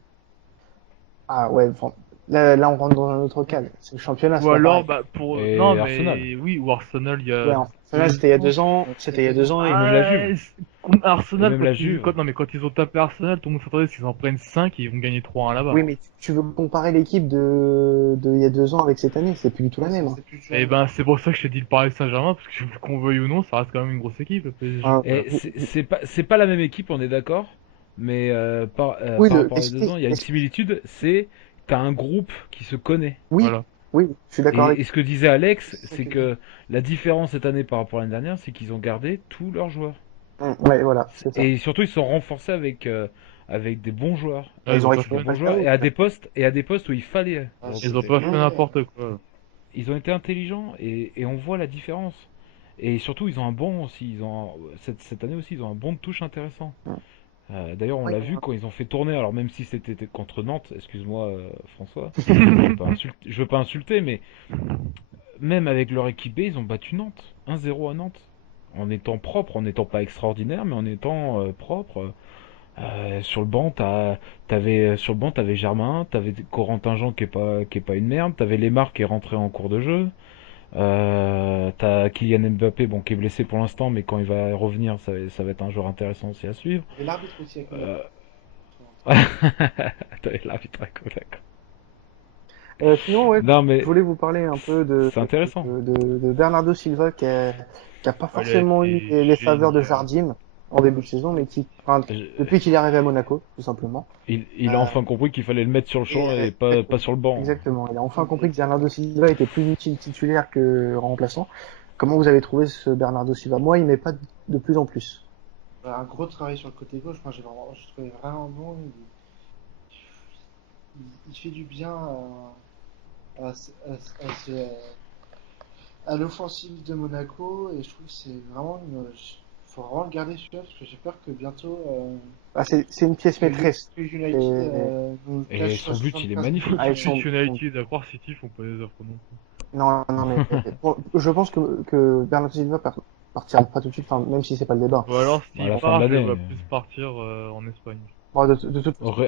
Ah ouais, enfin, là on rentre dans un autre cadre. C'est le championnat, c'est Ou pas alors, pareil. bah, pour. Et Non, Arsenal. mais oui, ou Arsenal, il y Ouais, a. enfin, là, c'était il y a 2 ans. C'était il y a 2 ans. même la Juve. Contre Et Arsenal, même la Juve. non, mais quand ils ont tapé Arsenal, tout le monde s'attendait qu'ils en prennent 5 et ils vont gagner 3-1 là-bas. Oui, mais tu veux comparer l'équipe de il y a 2 ans avec cette année, c'est plus du tout la même. Hein. C'est plus dur. Et ben, c'est pour ça que je t'ai dit le Paris Saint-Germain, parce que qu'on veuille ou non, ça reste quand même une grosse équipe, le PSG. Ah, Et c'est pas la même équipe, on est d'accord. Mais oui, par rapport à il y a 2 ans, il y a une similitude, c'est t'as un groupe qui se connaît. oui, Voilà. oui, je suis d'accord avec. Et ce que disait Alex, C'est ça c'est qui est que la différence cette année par rapport à l'année dernière, c'est qu'ils ont gardé tous leurs joueurs. Ouais, voilà, c'est ça. Et surtout, ils se sont renforcés avec des bons joueurs, Ouais, Ils ont pas des récupéré fait, bons joueurs Falcao. et à des postes où il fallait. Ah, ils ont c'était pas fait bien. n'importe quoi. Ils ont été intelligents et on voit la différence. Et surtout, ils ont un bon aussi. Cette année aussi, ils ont un bon de touche intéressant. D'ailleurs, on Ouais, l'a vu quand ils ont fait tourner. Alors même si c'était contre Nantes, excuse-moi François, je veux pas insulter, mais même avec leur équipe B, ils ont battu Nantes, 1-0 à Nantes, en étant propre, en n'étant pas extraordinaire, mais en étant propre. Sur le banc, t'avais Germain, t'avais Corentin Jean qui est pas une merde, t'avais Lemar qui est rentré en cours de jeu. T'as Kylian Mbappé, bon, qui est blessé pour l'instant, mais quand il va revenir, ça va être un joueur intéressant aussi à suivre. Il y avait l'arbitre aussi avec Monaco. Euh... T'avais l'arbitre, d'accord. Sinon, ouais, Non, je mais voulais vous parler un peu c'est intéressant. de Bernardo Silva qui a pas Ouais, il a forcément eu été les faveurs de génial. Jardim en début de saison, mais enfin, Je- depuis qu'il est arrivé à Monaco, tout simplement. il a Euh, enfin compris qu'il fallait le mettre sur le champ et pas exactement. sur le banc. Exactement. Il a enfin compris que Bernardo Silva était plus utile titulaire que remplaçant. Comment vous avez trouvé ce Bernardo Silva? Moi, il m'est pas de plus en plus. Un gros travail sur le côté gauche. Moi, je trouvais vraiment bon. Il fait du bien à l'offensive de Monaco et je trouve que c'est vraiment faut vraiment le garder celui-là parce que j'ai peur que bientôt Ah, c'est une pièce maîtresse. que United Et- nous Et cache son but, il est 75 magnifique. Ah, ils Tout de sont- suite, United, à croire City font pas des offres non plus. Non, non, mais je pense que Bernardo Silva partira pas tout de suite, enfin, même si c'est pas le débat. Ou alors, À s'il la fin de part, je le l'année, vois plus partir en Espagne. Bon,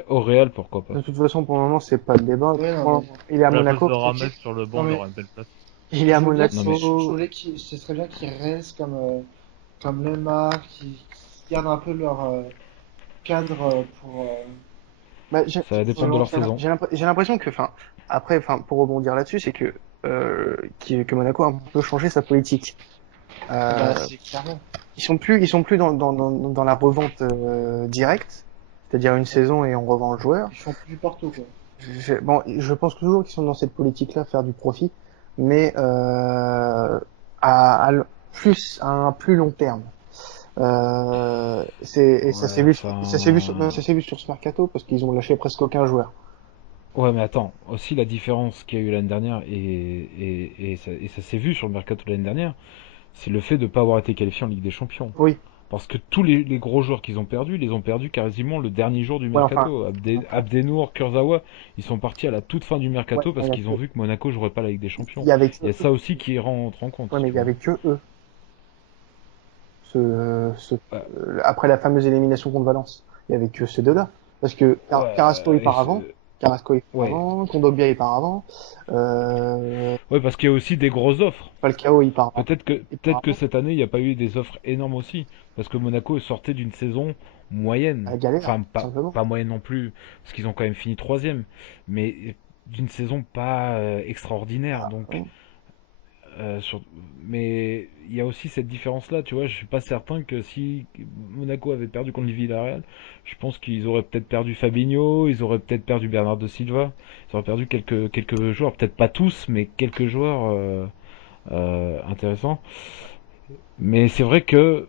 au Real, pourquoi pas. de toute façon, pour le moment, c'est pas le débat. Ouais, non, Bon, mais- il est à À la place Monaco. de Rames sur le banc, Non, il mais- aura une belle place. Il est à Je veux bien Non, mais- je Monaco. voulais ce serait bien qu'ils restent comme Lemar, qui gardent un peu leur cadre Bah, Ça va dépendre de leur saison. j'ai l'impression que, enfin, après, enfin, pour rebondir là-dessus, c'est que Monaco a un peu changé sa politique. bah, c'est clairement. Ils sont plus dans la revente directe, c'est-à-dire une saison et on revend le joueur. Ils font plus du Porto, quoi. Bon, je pense toujours qu'ils sont dans cette politique-là, faire du profit, mais à un plus long terme. Et ça s'est Ouais, vu, enfin... ça s'est vu sur ce mercato parce qu'ils ont lâché presque aucun joueur. Ouais, mais attends, aussi la différence qu'il y a eu l'année dernière, et ça s'est vu sur le mercato de l'année dernière, c'est le fait de ne pas avoir été qualifié en Ligue des Champions. Oui, Parce que tous les gros joueurs qu'ils ont perdus, ils les ont perdus quasiment le dernier jour du ouais, enfin, mercato. Abdenour, Kurzawa, ils sont partis à la toute fin du ouais, mercato parce qu'ils ont vu que Monaco jouerait pas la Ligue des Champions. il y avait que Il y a ça aussi qui rentre en compte. ouais, mais tu il y vois. avait que eux. Ouais. Après la fameuse élimination contre Valence, il y avait que ces deux-là. Parce que Carrasco il part avant, Ouais. Kondogbia il part avant, Ouais, parce qu'il y a aussi des grosses offres. Falcao il part avant. Peut-être que cette année, il n'y a pas eu des offres énormes aussi. Parce que Monaco sortait d'une saison moyenne. À galère, Enfin, tout simplement. pas moyenne non plus, parce qu'ils ont quand même fini troisième. Mais d'une saison pas extraordinaire. Ah, Donc, ouais. sur... Mais il y a aussi cette différence-là, tu vois. Je suis pas certain que si Monaco avait perdu contre le Villarreal, je pense qu'ils auraient peut-être perdu Fabinho, ils auraient peut-être perdu Bernardo Silva, ils auraient perdu quelques joueurs, peut-être pas tous, mais quelques joueurs intéressants. Mais c'est vrai que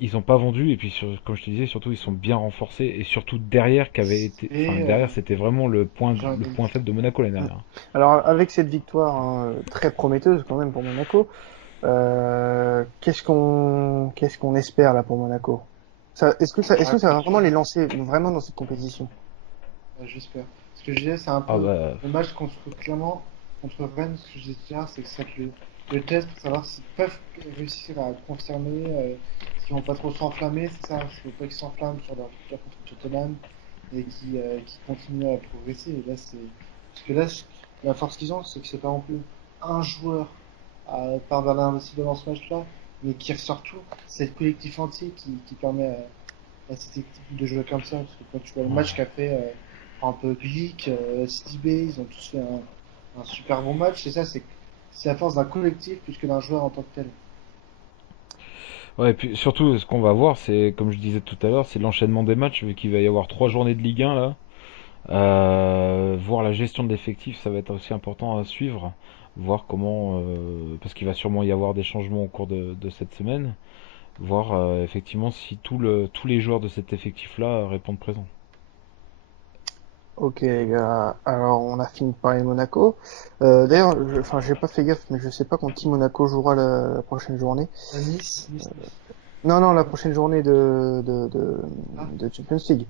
ils ont pas vendu et puis comme je te disais, surtout ils sont bien renforcés et surtout derrière Et derrière c'était vraiment j'ai le envie point faible de Monaco l'année Mm. dernière. Alors avec cette victoire très prometteuse quand même pour Monaco, qu'est-ce qu'on espère là pour Monaco? Est-ce que ça va vraiment les lancer vraiment dans cette compétition? j'espère. Ce que je disais, c'est un Ah peu bah le match contre Clermont, contre Rennes, ce que je disais là, c'est que ça va être le test pour savoir s'ils peuvent réussir à confirmer, s'ils vont pas trop s'enflammer, c'est ça, il faut pas qu'ils s'enflamment sur leur victoire contre Tottenham et qui continuent à progresser. Et là, parce que là, la force qu'ils ont, c'est que c'est pas non plus un joueur par Bernard Silva dans ce match-là, mais qui ressort tout. C'est le collectif entier qui permet à cette équipe de jouer comme ça. Parce que quand tu vois le match qu'a fait un peu Glick, Sidibé, ils ont tous fait un super bon match. Et ça, c'est la force d'un collectif plus que d'un joueur en tant que tel. ouais, et puis surtout ce qu'on va voir, c'est comme je disais tout à l'heure, c'est l'enchaînement des matchs vu qu'il va y avoir 3 journées de Ligue 1 là. Voir la gestion de l'effectif, ça va être aussi important à suivre. Voir comment, parce qu'il va sûrement y avoir des changements au cours de cette semaine. Voir effectivement si tous les joueurs de cet effectif-là répondent présents. Ok, les gars. Alors, on a fini de parler de Monaco. D'ailleurs, j'ai pas fait gaffe, mais je sais pas contre qui Monaco jouera la prochaine journée. À Nice. Non, non, la prochaine journée Ah, de Champions League.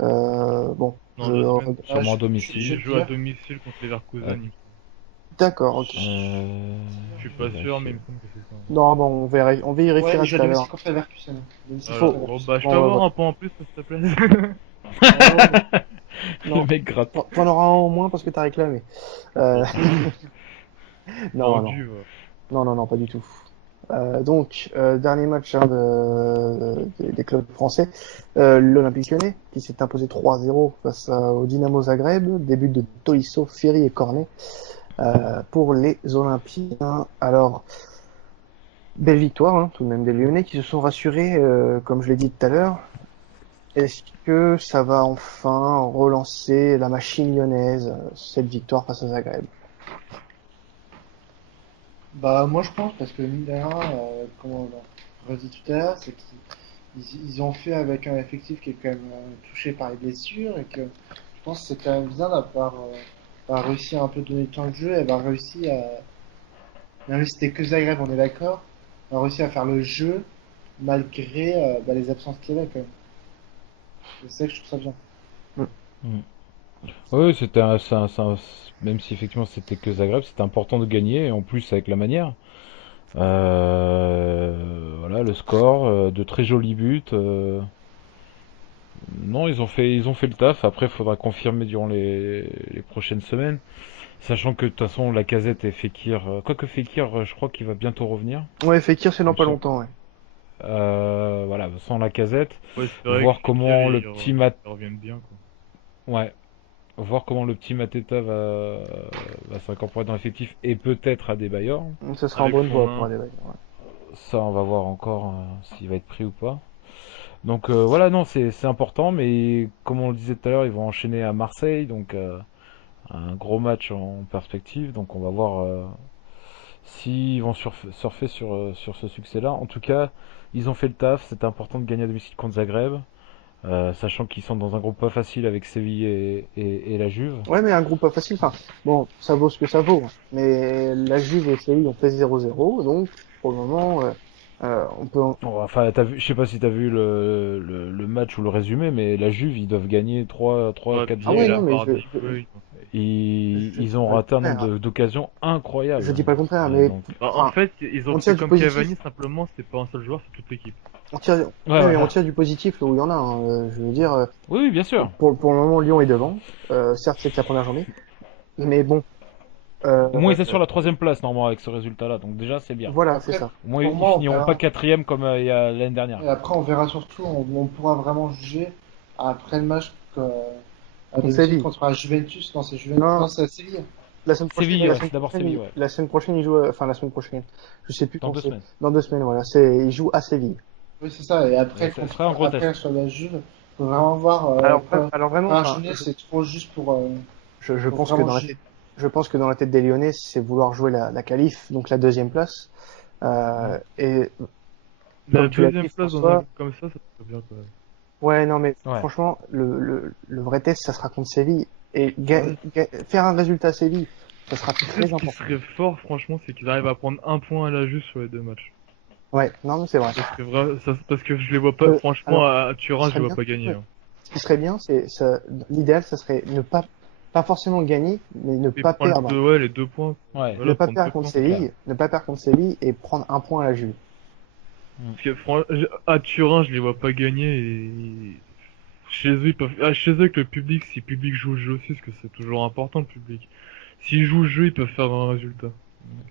Bon, Non, la semaine Sûrement à ils domicile. jouent à domicile contre Leverkusen, Ouais. il me semble. d'accord, ok. Je suis Je pas vais sûr, mais vérifier. il me semble que c'est ça. Non, bon, on Ouais, vérifiera il joue à tout à domicile l'heure. contre Leverkusen. Domicile Faut, Alors, contre bon, Leverkusen. bah, je peux bon, avoir ouais. un point en plus, s'il te plaît. Le Non, mec gratte. t'en auras un au moins parce que t'as réclamé. Euh, Oh, non, non, tendu, va. non, pas du tout. Dernier match hein, des clubs français. L'Olympique Lyonnais qui s'est imposé 3-0 au Dynamo Zagreb. Début de Tolisso, Ferry et Cornet pour les Olympiens. Alors, belle victoire hein, tout de même des Lyonnais qui se sont rassurés, comme je l'ai dit tout à l'heure. Est-ce que ça va enfin relancer la machine lyonnaise, cette victoire face à Zagreb? Bah, moi je pense, parce que mine de rien, comme on l'a redit tout à l'heure, c'est qu'ils ont fait avec un effectif qui est quand même touché par les blessures et que je pense que c'est quand même bien d'avoir réussi à un peu donner le temps de jeu et avoir réussi à, même si c'était que Zagreb, on est d'accord, avoir réussi à faire le jeu malgré les absences qu'il y avait quand même. C'est ça que je trouve ça bien. Mm. Oui, même si effectivement c'était que Zagreb, c'était important de gagner, et en plus avec la manière. Voilà, le score, de très jolis buts. Non, ils ont fait le taf. Après, il faudra confirmer durant les prochaines semaines. Sachant que de toute façon, Lacazette et Fekir, quoique Fekir, je crois qu'il va bientôt revenir. Ouais, Fekir, c'est Il dans me pas semble. longtemps, ouais. Voilà, sans Lacazette, Faut espérer que voir Fekir, comment le petit Mat, il revienne bien, quoi. ouais, voir comment le petit Mateta va s'incorporer dans l'effectif et peut-être à Adebayor. Ce sera en Avec bonne son voie pour nain. aller. Ouais. Ça, on va voir encore s'il va être pris ou pas. Donc voilà, non, c'est important, mais comme on le disait tout à l'heure, ils vont enchaîner à Marseille, donc un gros match en perspective. Donc on va voir s'ils vont surfer sur ce succès-là. En tout cas, ils ont fait le taf. C'est important de gagner à domicile contre Zagreb, sachant qu'ils sont dans un groupe pas facile avec Séville et la Juve. Ouais, mais un groupe pas facile. Enfin, bon, ça vaut ce que ça vaut. Mais la Juve et Séville ont fait 0-0, donc pour le moment, on peut. Bon, enfin, je sais pas si t'as vu le match ou le résumé, mais la Juve, ils doivent gagner Ouais, 4 Ah puis ouais, zéro. non, la mais Bardi, oui. je Ils dis ont pas le raté un nombre contraire. d'occasions Je incroyables. dis pas le contraire, mais Donc, Bah, en enfin, fait, ils ont on tire fait du comme positif. Cavani, simplement, c'est pas un seul joueur, c'est toute l'équipe. On tire, ouais, ouais, mais on voilà. tire du positif là où il y en a. Hein. Je veux dire, Oui, oui, bien sûr. pour le moment, Lyon est devant. Certes, c'est que la première journée, mais bon, euh, Au moins, ils assurent la troisième place, normalement, avec ce résultat-là. Donc, déjà, c'est bien. voilà, c'est Après, ça. Au moins, pour ils moi, on finiront pas verra. quatrième comme il y a l'année dernière. Et après, on verra surtout, on pourra vraiment juger après le match à Contre domicile Séville. contre la Juventus. Non, c'est Juventus. Non, Non, c'est à Séville. Séville, la ouais, semaine c'est d'abord prochaine, Séville, ouais. la semaine prochaine, il joue, enfin la semaine prochaine, je sais plus Dans quand deux c'est. semaines. Dans 2 semaines, voilà. Il joue à Séville. Oui, c'est ça. Et Et après, ça sera un gros après test. sur la Juve, faut vraiment voir. Alors vraiment, Première enfin, journée, c'est trop juste je pour pense que vraiment dans la juger. tête, je pense que dans la tête des Lyonnais, c'est vouloir jouer la qualif, donc la deuxième place. Et La comme tu l'as deuxième dit, place dans un François, groupe comme ça serait bien, quand même. ouais, non, mais Ouais. franchement, le vrai test, ça sera contre Séville. Et Ouais. faire un résultat à Séville, ça sera Tu sais, très ce qui important. serait fort, franchement, c'est qu'ils arrivent à prendre un point à la Juve sur les deux matchs. Ouais, non, mais c'est vrai. Parce que je les vois pas, Le, franchement, alors, à ce qui Turin, je serait les vois bien, pas gagner, ouais. hein. Ce qui serait bien, l'idéal, ça serait ne pas forcément gagner, mais ne Et pas prendre perdre. ouais, les 2 points. Ouais, Ne Voilà, pas prendre perdre deux contre points. c'est clair. Séville, ne pas perdre contre Séville et prendre un point à la Juve. Parce que à Turin, je les vois pas gagner et chez eux, chez eux avec le public, si le public joue le jeu aussi, parce que c'est toujours important le public. S'ils jouent le jeu, ils peuvent faire un résultat.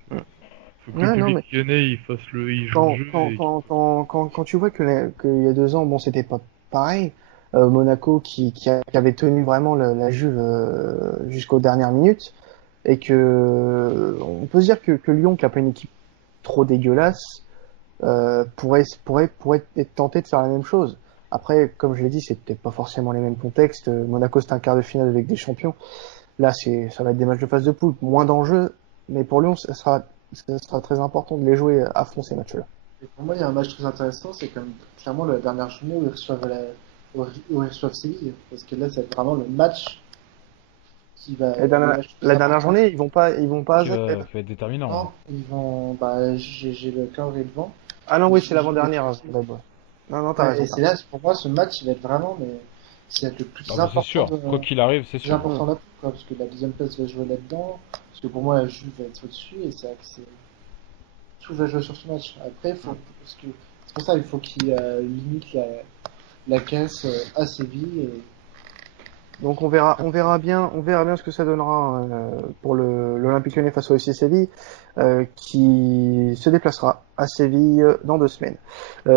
Faut que le Ouais, non, public mais lyonnais, il joue le jeu et quand tu vois qu'il y a 2 ans, bon, c'était pas pareil. Monaco qui avait tenu vraiment la Juve jusqu'aux dernières minutes et on peut se dire que Lyon, qui a pas une équipe trop dégueulasse, pourrait être tenté de faire la même chose. Après, comme je l'ai dit, c'est peut-être pas forcément les mêmes contextes. Monaco, c'est un quart de finale avec des champions. Là, ça va être des matchs de phase de poule, moins d'enjeux, mais pour Lyon, ça sera très important de les jouer à fond ces matchs-là. Et pour moi, il y a un match très intéressant, c'est comme clairement la dernière journée où ils reçoivent où ils reçoivent Séville, parce que là, c'est vraiment le match qui va, La le dernière, match le plus la dernière important. journée, ils vont pas à Zagreb. Qui va être déterminant. Non, ils vont, bah, j'ai le calendrier devant. Ah non, oui, c'est J'ai les l'avant-dernière, classés. Zagreb, ouais. Non, non, t'as Ouais, raison, et t'as c'est raison. là, pour moi, ce match, il va être vraiment, mais c'est le Ah plus bah c'est important sûr, quoi qu'il arrive, c'est plus sûr. Mm. important là, quoi, parce que la deuxième place va jouer là-dedans. Parce que pour moi, la Juve va être au-dessus, et c'est vrai que tout va jouer sur ce match. Après, parce que c'est pour ça il faut qu'il limite la caisse à Séville. Et Donc on verra bien ce que ça donnera pour l'Olympique Lyonnais face au FC Séville, qui se déplacera à Séville dans 2 semaines.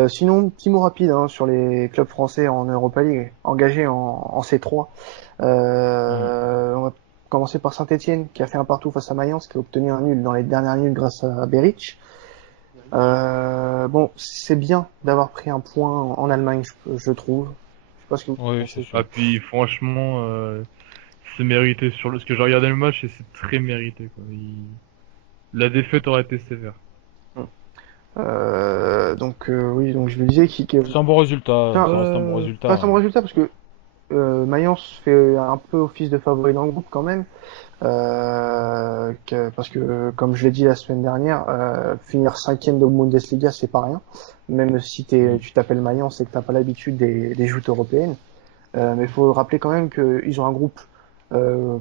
Sinon, petit mot rapide sur les clubs français en Europa League engagés en C3. Mm. On va commencer par Saint-Etienne qui a fait un partout face à Mayence, qui a obtenu un nul dans les dernières minutes grâce à Beric. Bon, c'est bien d'avoir pris un point en Allemagne, je trouve. Je sais pas ce que vous en Oui, c'est pensez. sûr. Ah, puis franchement, c'est mérité sur ce que j'ai regardé le match et c'est très mérité, quoi. La défaite aurait été sévère. Oui, donc je le disais, C'est un bon résultat, tiens, ça reste un bon résultat. pas sans bon résultat parce que Mayence fait un peu office de favori dans le groupe quand même, parce que comme je l'ai dit la semaine dernière, finir cinquième de Bundesliga c'est pas rien, même si Mm. tu t'appelles Mayence et que t'as pas l'habitude des joutes européennes. Mais il faut rappeler quand même qu'ils ont un groupe euh,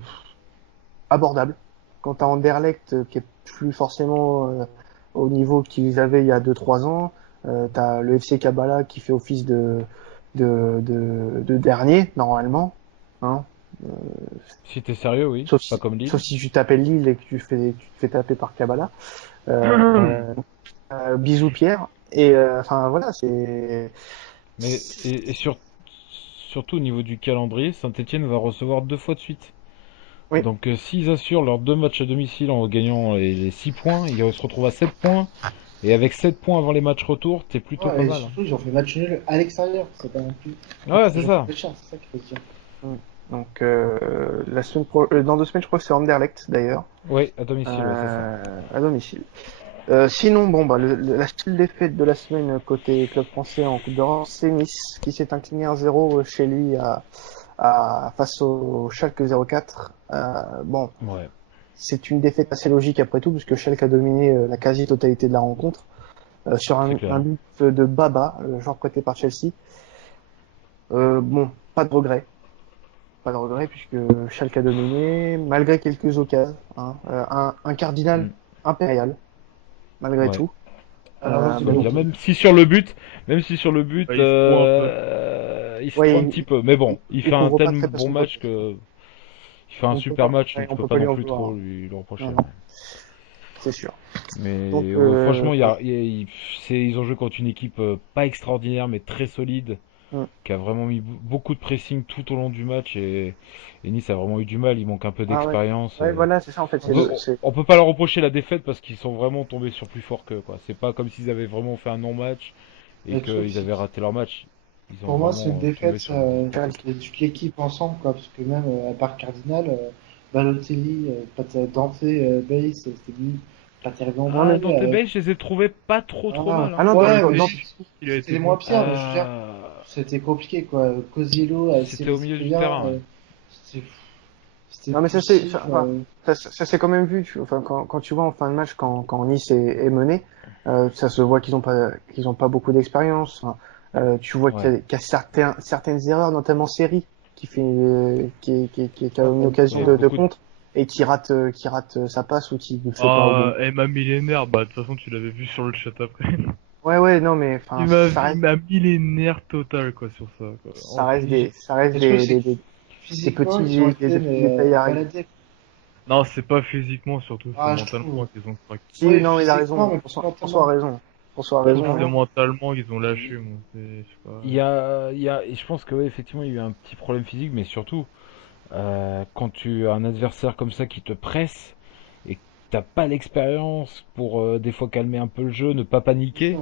abordable. Quand t'as Anderlecht qui est plus forcément au niveau qu'ils avaient il y a 2 3 ans, t'as le FC Kabbalah qui fait office de dernier normalement, hein. Euh, Si t'es sérieux, oui, sauf pas si comme Lille. sauf si tu t'appelles Lille et que tu te fais taper par Kabbalah. Euh, Bisous Pierre. Et enfin voilà, Mais surtout au niveau du calendrier, Saint-Etienne va recevoir 2 fois de suite. oui. Donc s'ils assurent leurs 2 matchs à domicile en gagnant les 6 points, ils se retrouvent à 7 points. Et avec 7 points avant les matchs retour, t'es plutôt pas ouais, et mal. surtout, ils ont fait match nul à l'extérieur. C'est pas non plus. Ouais, c'est Ils ont pas ça. fait cher, c'est ça qu'il faut se dire. Mm. Donc dans 2 semaines, je crois que c'est Anderlecht d'ailleurs, Oui, à domicile, ouais, c'est ça. à domicile. Sinon, bon, bah, la seule défaite de la semaine côté club français en Coupe d'Europe, c'est Nice, qui s'est incliné 1-0 chez lui face au Schalke 04. Bon, Ouais, c'est une défaite assez logique après tout, puisque Schalke a dominé la quasi-totalité de la rencontre, sur c'est un clair. but de Baba, le joueur prêté par Chelsea. Bon, pas de regret. Pas de regret, puisque Schalke a dominé, malgré quelques occasions. Un cardinal Mm. impérial, malgré Ouais. tout. Alors, Mais il On va a bon. dire, été. même si sur le but, Bah, il se trouve un peu. il se trouve un Ouais, petit peu. Mais bon, il il fait un couvre tel pas très bien bon son poste. match que il fait un On peut super pas, match, ouais, donc tu on peux peut pas pas lui non en plus vouloir, trop hein. lui reprocher. Non, Ouais. non, c'est sûr. Donc, Mais franchement, ils ont joué contre une équipe pas extraordinaire, mais très solide, hmm. qui a vraiment mis beaucoup de pressing tout au long du match et Nice a vraiment eu du mal. Il manque un peu Ah ouais. d'expérience. Ouais, voilà, c'est ça en fait. On peut pas leur reprocher la défaite parce qu'ils sont vraiment tombés sur plus fort qu'eux, quoi. C'est pas comme s'ils avaient vraiment fait un non-match et Le truc, qu'ils c'est avaient raté leur match. Ils ont pour moi, c'est une vraiment tombé défaite, sur une... toute toute l'équipe ensemble, quoi. Parce que même, à part Cardinal, Balotelli, Dante, Bale, c'était lui, pas terriblement Ah, mal. Dante Bay, je les ai trouvés pas trop mal, Ah hein. non, Dans Ouais, les mais dans- séries, je trouve qu'il a c'était été les moins bon. pires, mais je veux dire, Euh, c'était compliqué, quoi. Cosiello, C'était s'il au se milieu du souvient, terrain, ouais. c'était c'était non, mais ça c'est, poussif. enfin, ça s'est quand même vu. Enfin, quand tu vois en fin de match, quand Nice est mené, ça se voit qu'ils ont pas beaucoup d'expérience. Enfin, tu vois Ouais. qu'il y a certaines erreurs, notamment Seri, qui a Ouais, une pas occasion Ouais, de beaucoup de... contre et qui rate sa passe ou qui ne fait pas Ah, rebondir. Emma Millénaire, bah, de toute façon, tu l'avais vu sur le chat après. Ouais, ouais, non, mais enfin, Il m'a millénaire total, quoi, sur ça, quoi. ça Oh, reste Le truc, c'est que physiquement, ils ont des été petits mais, détails à régler. baladés. non, c'est pas physiquement, surtout, c'est Ah, je trouve. mentalement qu'ils ont craqué. Si, Oui, non, il a physiquement, raison. mais plus François a mentalement. raison. François a Je Bah, trouve que raison. c'est Vraiment. mentalement qu'ils ont lâché, moi. Je sais pas. et je pense que ouais, effectivement, il y a eu un petit problème physique, mais surtout, quand tu as un adversaire comme ça qui te presse et que t'as pas l'expérience pour des fois calmer un peu le jeu, ne pas C'est ça. paniquer,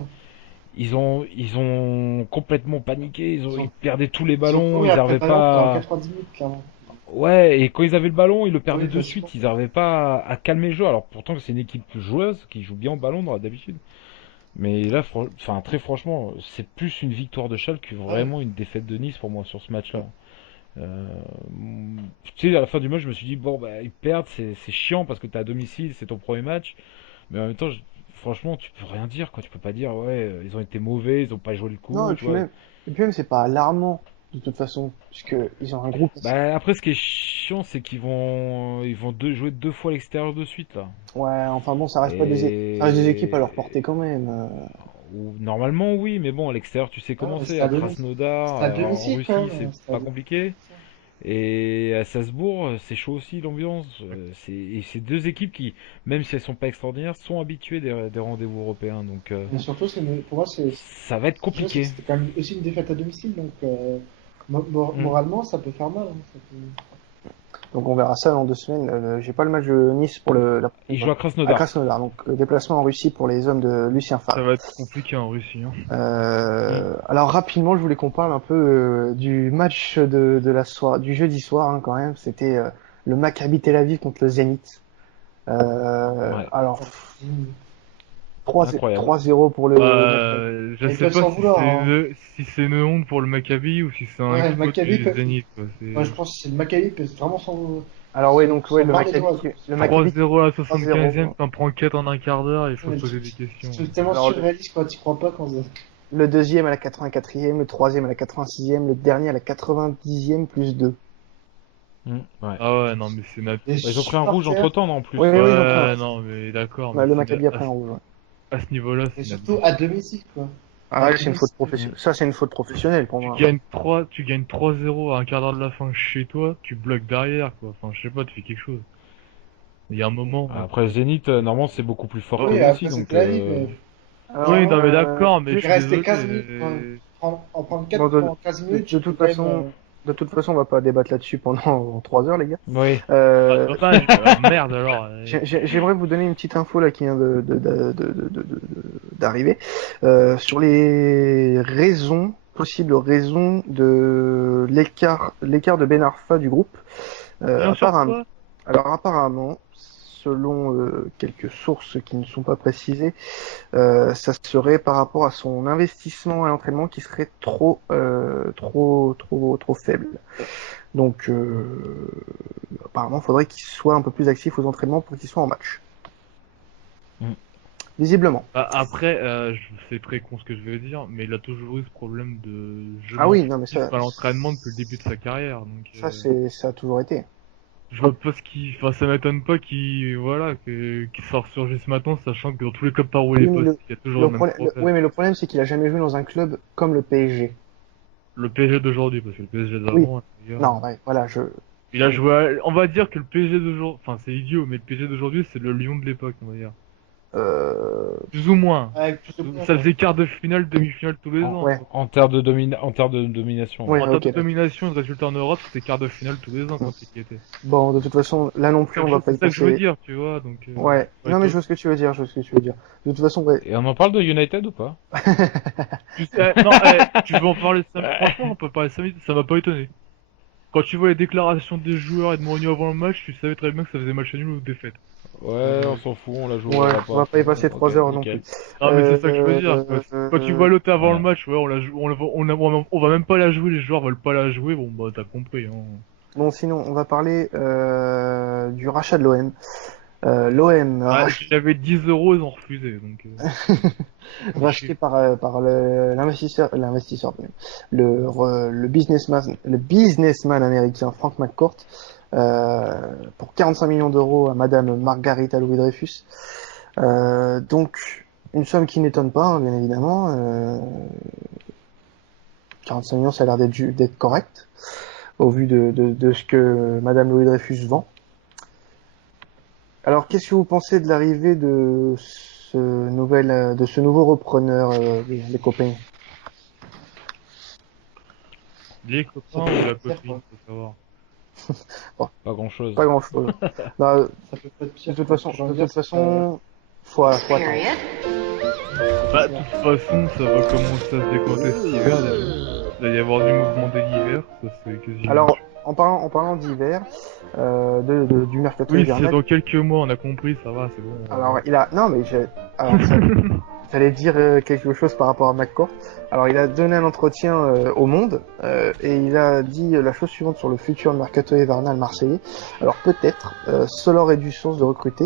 ils ont complètement paniqué, ils perdaient tous les Ils ont ballons, couru ils après le n'arrivaient ballon pendant pas. 90 minutes, clairement. Ouais, et quand ils avaient le ballon, ils le perdaient Oui, de facilement. suite, ils n'arrivaient pas à calmer le jeu. Alors pourtant, c'est une équipe joueuse qui joue bien au ballon d'habitude. Mais là, enfin, très franchement, c'est plus une victoire de Schalke que Ouais. vraiment une défaite de Nice pour moi sur ce match-là. Euh, Tu sais, à la fin du match, je me suis dit, bon, bah, ils perdent, c'est chiant parce que t'es à domicile, c'est ton premier match. Mais en même temps, franchement, tu peux rien dire, quoi. Tu peux pas dire, ouais, ils ont été mauvais, ils ont pas joué le Non, coup, tu vois. et puis même, c'est pas alarmant, de toute façon, puisque ils ont un groupe. Bah, après, ce qui est chiant, c'est qu'ils vont jouer 2 fois à l'extérieur de suite, là. Ouais, enfin bon, ça reste des équipes à leur Et portée quand même. normalement, oui, mais bon, à l'extérieur, tu sais Ah, comment mais c'est. c'est à À domicile. Krasnodar, C'est à en domicile quand Russie, c'est même. C'est à pas domicile. compliqué. Et à Salzbourg, c'est chaud aussi l'ambiance. Et c'est deux équipes qui, même si elles sont pas extraordinaires, sont habituées des rendez-vous européens. Donc Mais surtout, pour moi, ça va être ce jeu, c'est que compliqué. c'était quand même aussi une défaite à domicile, donc Mm. moralement, ça peut faire mal. Hein, ça peut- Donc on verra ça dans 2 semaines. J'ai pas le match de Nice pour la Ils prochaine jouent fois. à À Krasnodar. Krasnodar, donc déplacement en Russie pour les hommes de Lucien Ça Favre. va être compliqué en Russie, hein. Mm. Alors rapidement, je voulais qu'on parle un peu du match de la soirée, du jeudi soir hein, quand même. C'était le Maccabi Tel Aviv contre le Zénith. Ouais, Alors Hmm. incroyable. 3-0 pour le Maccabi. Je Ils sais peuvent pas s'en si vouloir. c'est Hein. une honte pour le Maccabi ou si c'est un Ouais, le exploit Maccabi, du Zénith, quoi. moi, je pense que c'est le Maccabi peut vraiment Alors oui, donc ouais, s'en mordre les doigts. Le Maccabi 3-0 à la 3-0. 75e, t'en prends 4 en un quart d'heure et il faut Ouais, se poser des questions. c'est tellement Alors surréaliste quand tu crois pas quand. le deuxième à la 84e, le troisième à la 86e, le dernier à la 90e plus 2. Ouais. Ah ouais, non, mais c'est Les Bah, ils ont pris un rouge supporters, entre temps, non, en plus. Oui, oui, ils ont pris un Ouais, rouge. non, mais d'accord, Bah, mais le c'est Maccabi a pris un rouge. Ouais. à ce niveau-là, et c'est surtout inadmissible. à domicile, quoi. Ah À ouais, c'est une faute domicile. professionnelle. Ça, c'est une faute professionnelle pour moi. Tu gagnes 3-0 à un quart d'heure de la fin chez toi, tu bloques derrière, quoi. Enfin, je sais pas, tu fais quelque chose. Il y a un moment. Après, Zénith, normalement, c'est beaucoup plus fort que Oui, nous aussi, après c'est donc Tel Aviv, Alors, Oui, non, mais d'accord, mais je vu- suis il restait désolé. 15 minutes. En prendre bon, 4 en 15 minutes, de tu peux toute quand même. façon, de toute façon, on va pas débattre là-dessus pendant 3 heures, les gars. Oui. Ah, Euh, dommage, merde alors. J'aimerais vous donner une petite info là qui vient d'arriver sur les raisons, possibles raisons de l'écart de Ben Arfa du groupe. Bien sûr, Apparemment, quoi. alors apparemment, selon quelques sources qui ne sont pas précisées, ça serait par rapport à son investissement à l'entraînement qui serait trop faible. Donc, apparemment, il faudrait qu'il soit un peu plus actif aux entraînements pour qu'il soit en match. Mm. Visiblement. Bah, après, c'est très con ce que je vais dire, mais il a toujours eu ce problème de je Ah m'en oui, fous non, mais ça, à l'entraînement depuis le début de sa carrière. Donc, ça a toujours été. je vois pas enfin, ça m'étonne pas qu'il s'en ressurgisse maintenant, sachant que dans tous les clubs par où il Oui, est mais passé, il y a toujours le même problème. oui, mais le problème, c'est qu'il a jamais joué dans un club comme le PSG. Le PSG d'aujourd'hui, parce que le PSG Oui. d'avant, les gars, Non, ouais, voilà, il a joué on va dire que le PSG d'aujourd'hui, enfin, c'est idiot, mais le PSG d'aujourd'hui, c'est le Lyon de l'époque, on va dire. euh, Plus ou moins. Avec plus de points, Ça quoi. faisait quart de finale, demi-finale tous les ans, ouais, quoi. En termes de domination. ouais, En termes ok. de domination et de résultats en Europe, c'était quart de finale tous les ans Mm. quand il y était. Bon, de toute façon, là non plus, on va pas y C'est ça que je veux passer. dire, tu vois, donc... Ouais, ouais, non, mais je vois ce que tu veux dire, je vois ce que tu veux dire. De toute façon, ouais. Et on en parle de United ou pas? non, tu veux en parler 5 franchement, on peut parler 5 minutes, ça m'a pas étonné. Quand tu vois les déclarations des joueurs et de Mourinho avant le match, tu savais très bien que ça faisait match nul ou défaite. Ouais, on s'en fout, on la joue, Ouais, on on va va pas y pas. passer Ok, 3 heures non nickel. plus. Non, mais c'est ça que je veux dire, quoi. Quand tu vois l'autre avant le Voilà. match, ouais, on va même pas la jouer, les joueurs veulent pas la jouer, bon bah t'as compris, hein. Bon, sinon, on va parler du rachat de l'OM. L'OM Ah, j'avais 10 euros, ils ont refusé, donc... racheté par l'investisseur, le businessman américain Frank McCourt pour 45 millions d'euros à Madame Margarita Louis-Dreyfus. Donc une somme qui n'étonne pas, hein, bien évidemment. 45 millions, ça a l'air d'être correct au vu de ce que Madame Louis-Dreyfus vend. Alors, qu'est-ce que vous pensez de l'arrivée de ce nouveau repreneur, les copains? Les copains ou la copine, faut savoir. Pas grand chose. Pas grand-chose. Bah, Ça peut pas être pire. de toute quoi. façon, J'ai envie de dire, faut attendre. Bah, de toute façon, ça va commencer à se décanter cet hiver, déjà. Il va y avoir du mouvement dès l'hiver, ça c'est quasiment... Alors, en parlant d'hiver, du mercato Oui, c'est hivernal. dans quelques mois, on a compris, ça va, c'est bon. Alors, non, mais alors, T'allais dire quelque chose par rapport à McCourt. Alors, il a donné un entretien au Monde et il a dit la chose suivante sur le futur mercato hivernal marseillais. Alors, peut-être, cela aurait du sens de recruter.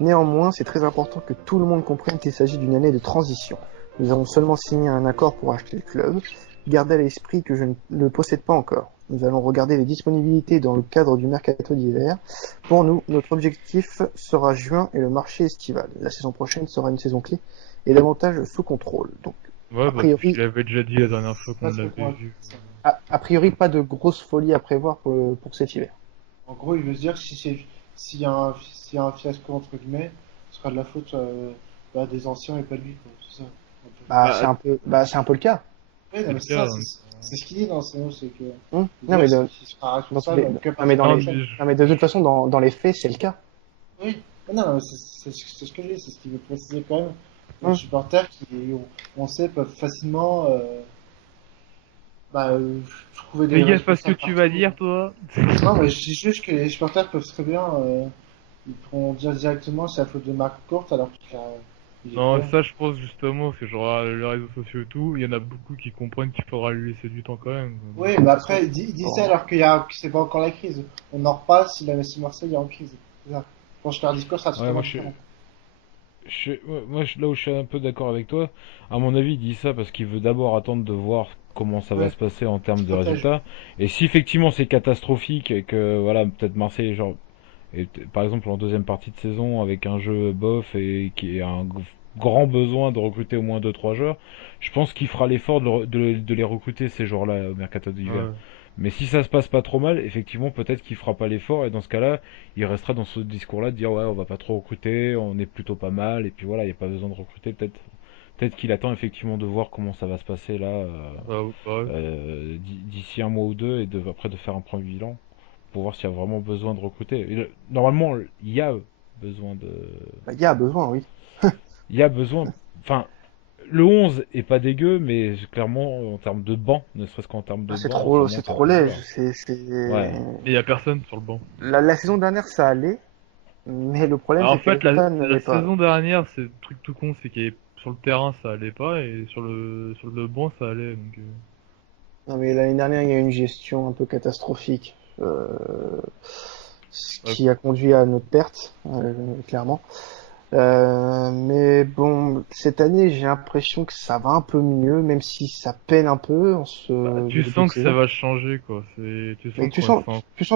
Néanmoins, c'est très important que tout le monde comprenne qu'il s'agit d'une année de transition. Nous avons seulement signé un accord pour acheter le club. Gardez à l'esprit que je ne le possède pas encore. Nous allons regarder les disponibilités dans le cadre du mercato d'hiver. Pour nous, notre objectif sera juin et le marché estival. La saison prochaine sera une saison clé et davantage sous contrôle. Donc, Ouais, a bah, priori, il avait déjà dit la dernière fois qu'on Ça, c'est l'avait pour- vu. a priori, pas de grosse folie à prévoir pour cet hiver. En gros, il veut dire que s'il y a un fiasco entre guillemets, ce sera de la faute des anciens et pas de lui, quoi. C'est ça. Un peu. C'est un peu le cas. Oui, non, C'est mais le c'est cas, ça, hein. c'est ce qu'il dit dans le scénario, c'est que Non, il mais, veut dire qu'il sera dans tous responsable les- que non, mais dans Non, les, mais non, mais de toute façon, dans les faits, c'est le cas. Oui, mais non, mais c'est ce que je dis, c'est ce qu'il veut préciser quand même. Les Hum. supporters qui, on sait, peuvent facilement bah, trouver des Fais gaffe à ce que responsables tu vas partout. dire, toi. Non, mais je dis juste que les supporters peuvent très bien, ils pourront dire directement c'est la faute de Marc Courte alors il est Non, pas. ça, je pense justement, parce que genre, les réseaux sociaux et tout, il y en a beaucoup qui comprennent qu'il faudra lui laisser du temps quand même. Oui, mais après, il dit ça alors que c'est pas encore la crise. On en repasse si Marseille est en crise. C'est ça. Je pense que leur discours sera Ouais, totalement moi, différent. là où je suis un peu d'accord avec toi, à mon avis, il dit ça parce qu'il veut d'abord attendre de voir comment ça va Ouais, se passer en termes de stratège. résultats. Et si effectivement c'est catastrophique et que voilà, peut-être Marseille, genre, par exemple en deuxième partie de saison avec un jeu bof et qui a un grand besoin de recruter au moins deux trois joueurs, je pense qu'il fera l'effort de les recruter ces joueurs-là au mercato d'hiver. Ouais. Mais si ça se passe pas trop mal, effectivement, peut-être qu'il fera pas l'effort et dans ce cas-là, il restera dans ce discours-là de dire ouais, on va pas trop recruter, on est plutôt pas mal et puis voilà, il n'y a pas besoin de recruter. Peut-être qu'il attend effectivement de voir comment ça va se passer là Ouais. d'ici un mois ou deux et après de faire un premier bilan pour voir s'il y a vraiment besoin de recruter. Normalement, il y a besoin de, Bah, il y a besoin, oui. il y a besoin. Enfin, le 11 est pas dégueu, mais clairement en termes de banc, ne serait-ce qu'en termes de Ah, banc, ça c'est manque un trop peu de léger. joueurs. Ouais. Mais il y a personne sur le banc. La saison dernière, ça allait, mais le problème, Alors, en c'est que les fait, résultats la n'allaient pas. saison dernière, c'est le truc tout con, c'est qu'il y avait, sur le terrain, ça allait pas, et sur le banc, ça allait, donc... Non, mais l'année dernière, il y a eu une gestion un peu catastrophique, ce Ouais. qui a conduit à notre perte, clairement. Mais bon, cette année, j'ai l'impression que ça va un peu mieux, même si ça peine un peu en ce Tu début de sens que ça saison. va changer, quoi. Tu Mais sens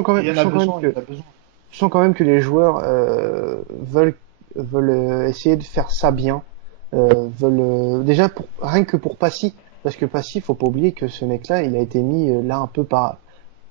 qu'on va se Il y en a besoin, il y en a besoin. tu sens quand même que les joueurs veulent essayer de faire ça bien, veulent déjà rien que pour Passy, parce que Passy, faut pas oublier que ce mec-là, il a été mis là un peu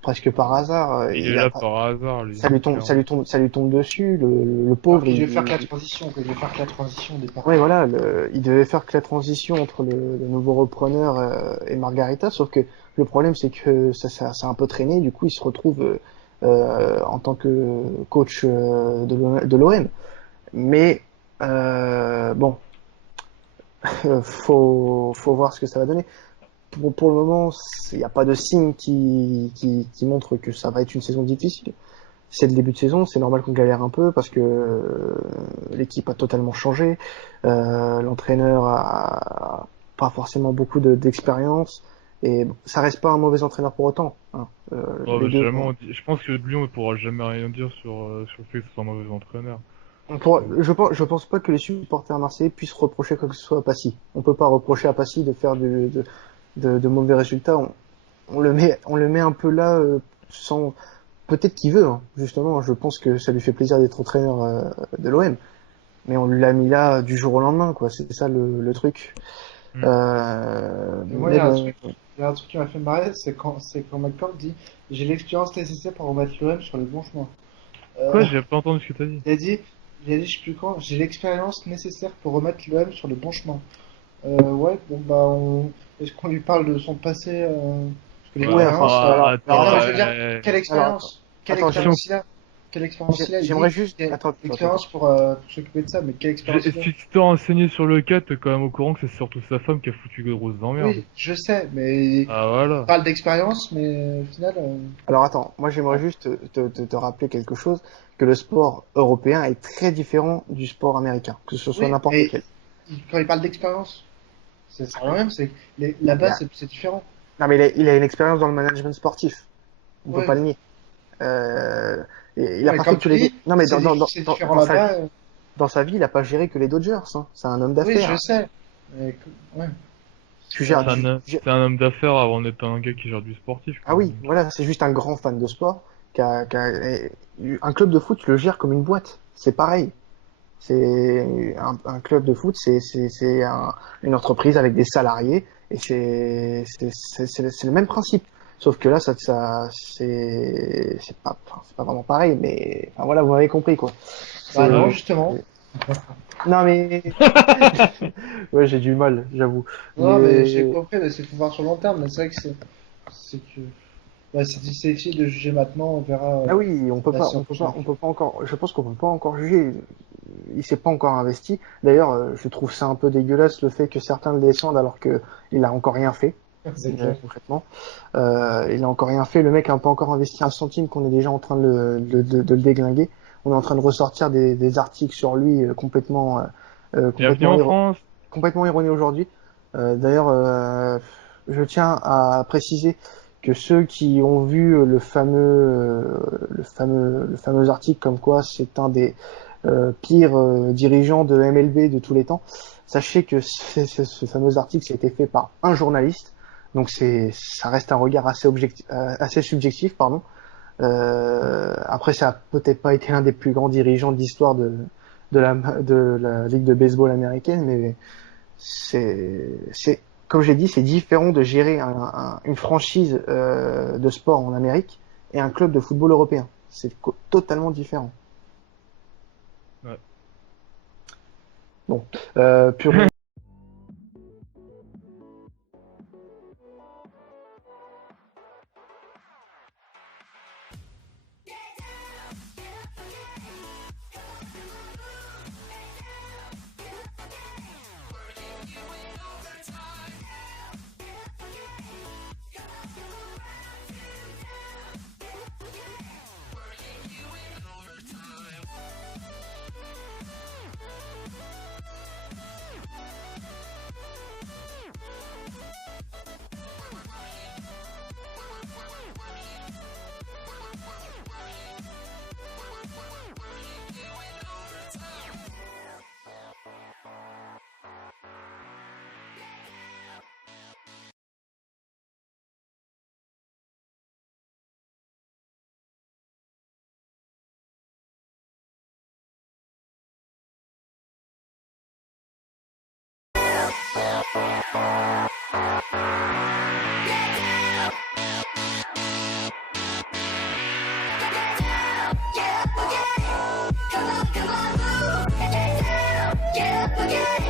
presque par hasard. Il est là par hasard, lui. Clairement. Ça lui tombe dessus. Le Alors pauvre, qu'il devait faire que la transition, qu'il devait faire que la transition au départ. ouais, voilà, il devait faire que la transition entre le nouveau repreneur et Margarita, sauf que le problème c'est que ça a un peu traîné, du coup il se retrouve en tant que coach de l'OM. Mais bon, faut voir ce que ça va donner. Pour le moment, il n'y a pas de signe qui montre que ça va être une saison difficile. C'est le début de saison, c'est normal qu'on galère un peu parce que l'équipe a totalement changé. L'entraîneur a pas forcément beaucoup d'expérience et bon, ça reste pas un mauvais entraîneur pour autant. Hein. Oh, Les mais deux, je pense que Lyon ne pourra jamais rien dire sur le fait que ce soit un mauvais entraîneur. je pense pas que les supporters marseillais puissent reprocher quoi que ce soit à Passy. On peut pas reprocher à Passy de faire de mauvais résultats. On le met un peu là sans peut-être qu'il veut, hein. Justement, je pense que ça lui fait plaisir d'être entraîneur de l'OM. Mais on l'a mis là du jour au lendemain, quoi. C'est ça le truc. Mm. Et moi, Mais bon, il y a un truc qui m'a fait marrer, c'est quand McCord dit j'ai l'expérience nécessaire pour remettre l'OM sur le bon chemin. Quoi, j'ai pas entendu ce que t'as dit. Il a dit, je sais plus quand, j'ai l'expérience nécessaire pour remettre l'OM sur le bon chemin. Ouais, bon bah, est-ce qu'on lui parle de son passé parce que Ouais, l'expérience, attends, non, mais je veux dire, ouais. quelle expérience, attends, quelle expérience il a, il j'aimerais dit, juste, il a attends, l'expérience pour s'occuper de ça, mais quelle expérience il a? Si tu t'es renseigné sur le cas, t'es quand même au courant que c'est surtout sa femme qui a foutu de grosses emmerdes. Oui, je sais, mais Ah, on voilà. parle d'expérience, mais au final, Alors attends, moi j'aimerais juste te rappeler quelque chose, que le sport européen est très différent du sport américain, que ce soit oui, n'importe mais lequel. quand il parle d'expérience, c'est la même, là-bas, c'est différent. Non, mais il a une expérience dans le management sportif. On peut Ouais. pas le nier. Il a Ouais, pas fait comme que tu les. dis, Non, mais c'est différent là-bas. dans sa vie, il a pas géré que les Dodgers. Hein. C'est un homme Oui, je d'affaires. sais. Ouais. Tu Ouais, gères. c'est un homme d'affaires avant d'être un gars qui gère du sportif, Ah quoi. oui, voilà, c'est juste un grand fan de sport un club de foot, tu le gères comme une boîte. C'est pareil. C'est un club de foot, une entreprise avec des salariés et c'est le même principe. Sauf que là, c'est pas vraiment pareil, mais enfin, voilà, vous m'avez compris quoi. Bah non, C'est- justement. Non mais ouais, j'ai du mal, j'avoue. Non, mais j'ai Mais compris, mais c'est faut voir sur le long terme. Mais c'est vrai que c'est que, ouais, c'est difficile de juger maintenant. On verra ah oui, la saison prochaine. on peut pas encore. Je pense qu'on peut pas encore juger. Il s'est pas encore investi. D'ailleurs, je trouve ça un peu dégueulasse le fait que certains le descendent alors que il a encore rien fait. C'est clair. Concrètement, il a encore rien fait. Le mec a pas encore investi un centime qu'on est déjà en train de le déglinguer. On est en train de ressortir des articles sur lui Bienvenue en France. complètement erronés aujourd'hui. D'ailleurs, je tiens à préciser que ceux qui ont vu le fameux article comme quoi c'est un des pires dirigeants de MLB de tous les temps, sachez que ce fameux article a été fait par un journaliste, donc ça reste un regard assez subjectif, pardon. Après, ça a peut-être pas été un des plus grands dirigeants de l'histoire de la ligue de baseball américaine, mais c'est comme j'ai dit, c'est différent de gérer une franchise de sport en Amérique et un club de football européen. C'est totalement différent. Ouais. Bon, pur. Come on, move. Get down, get up again.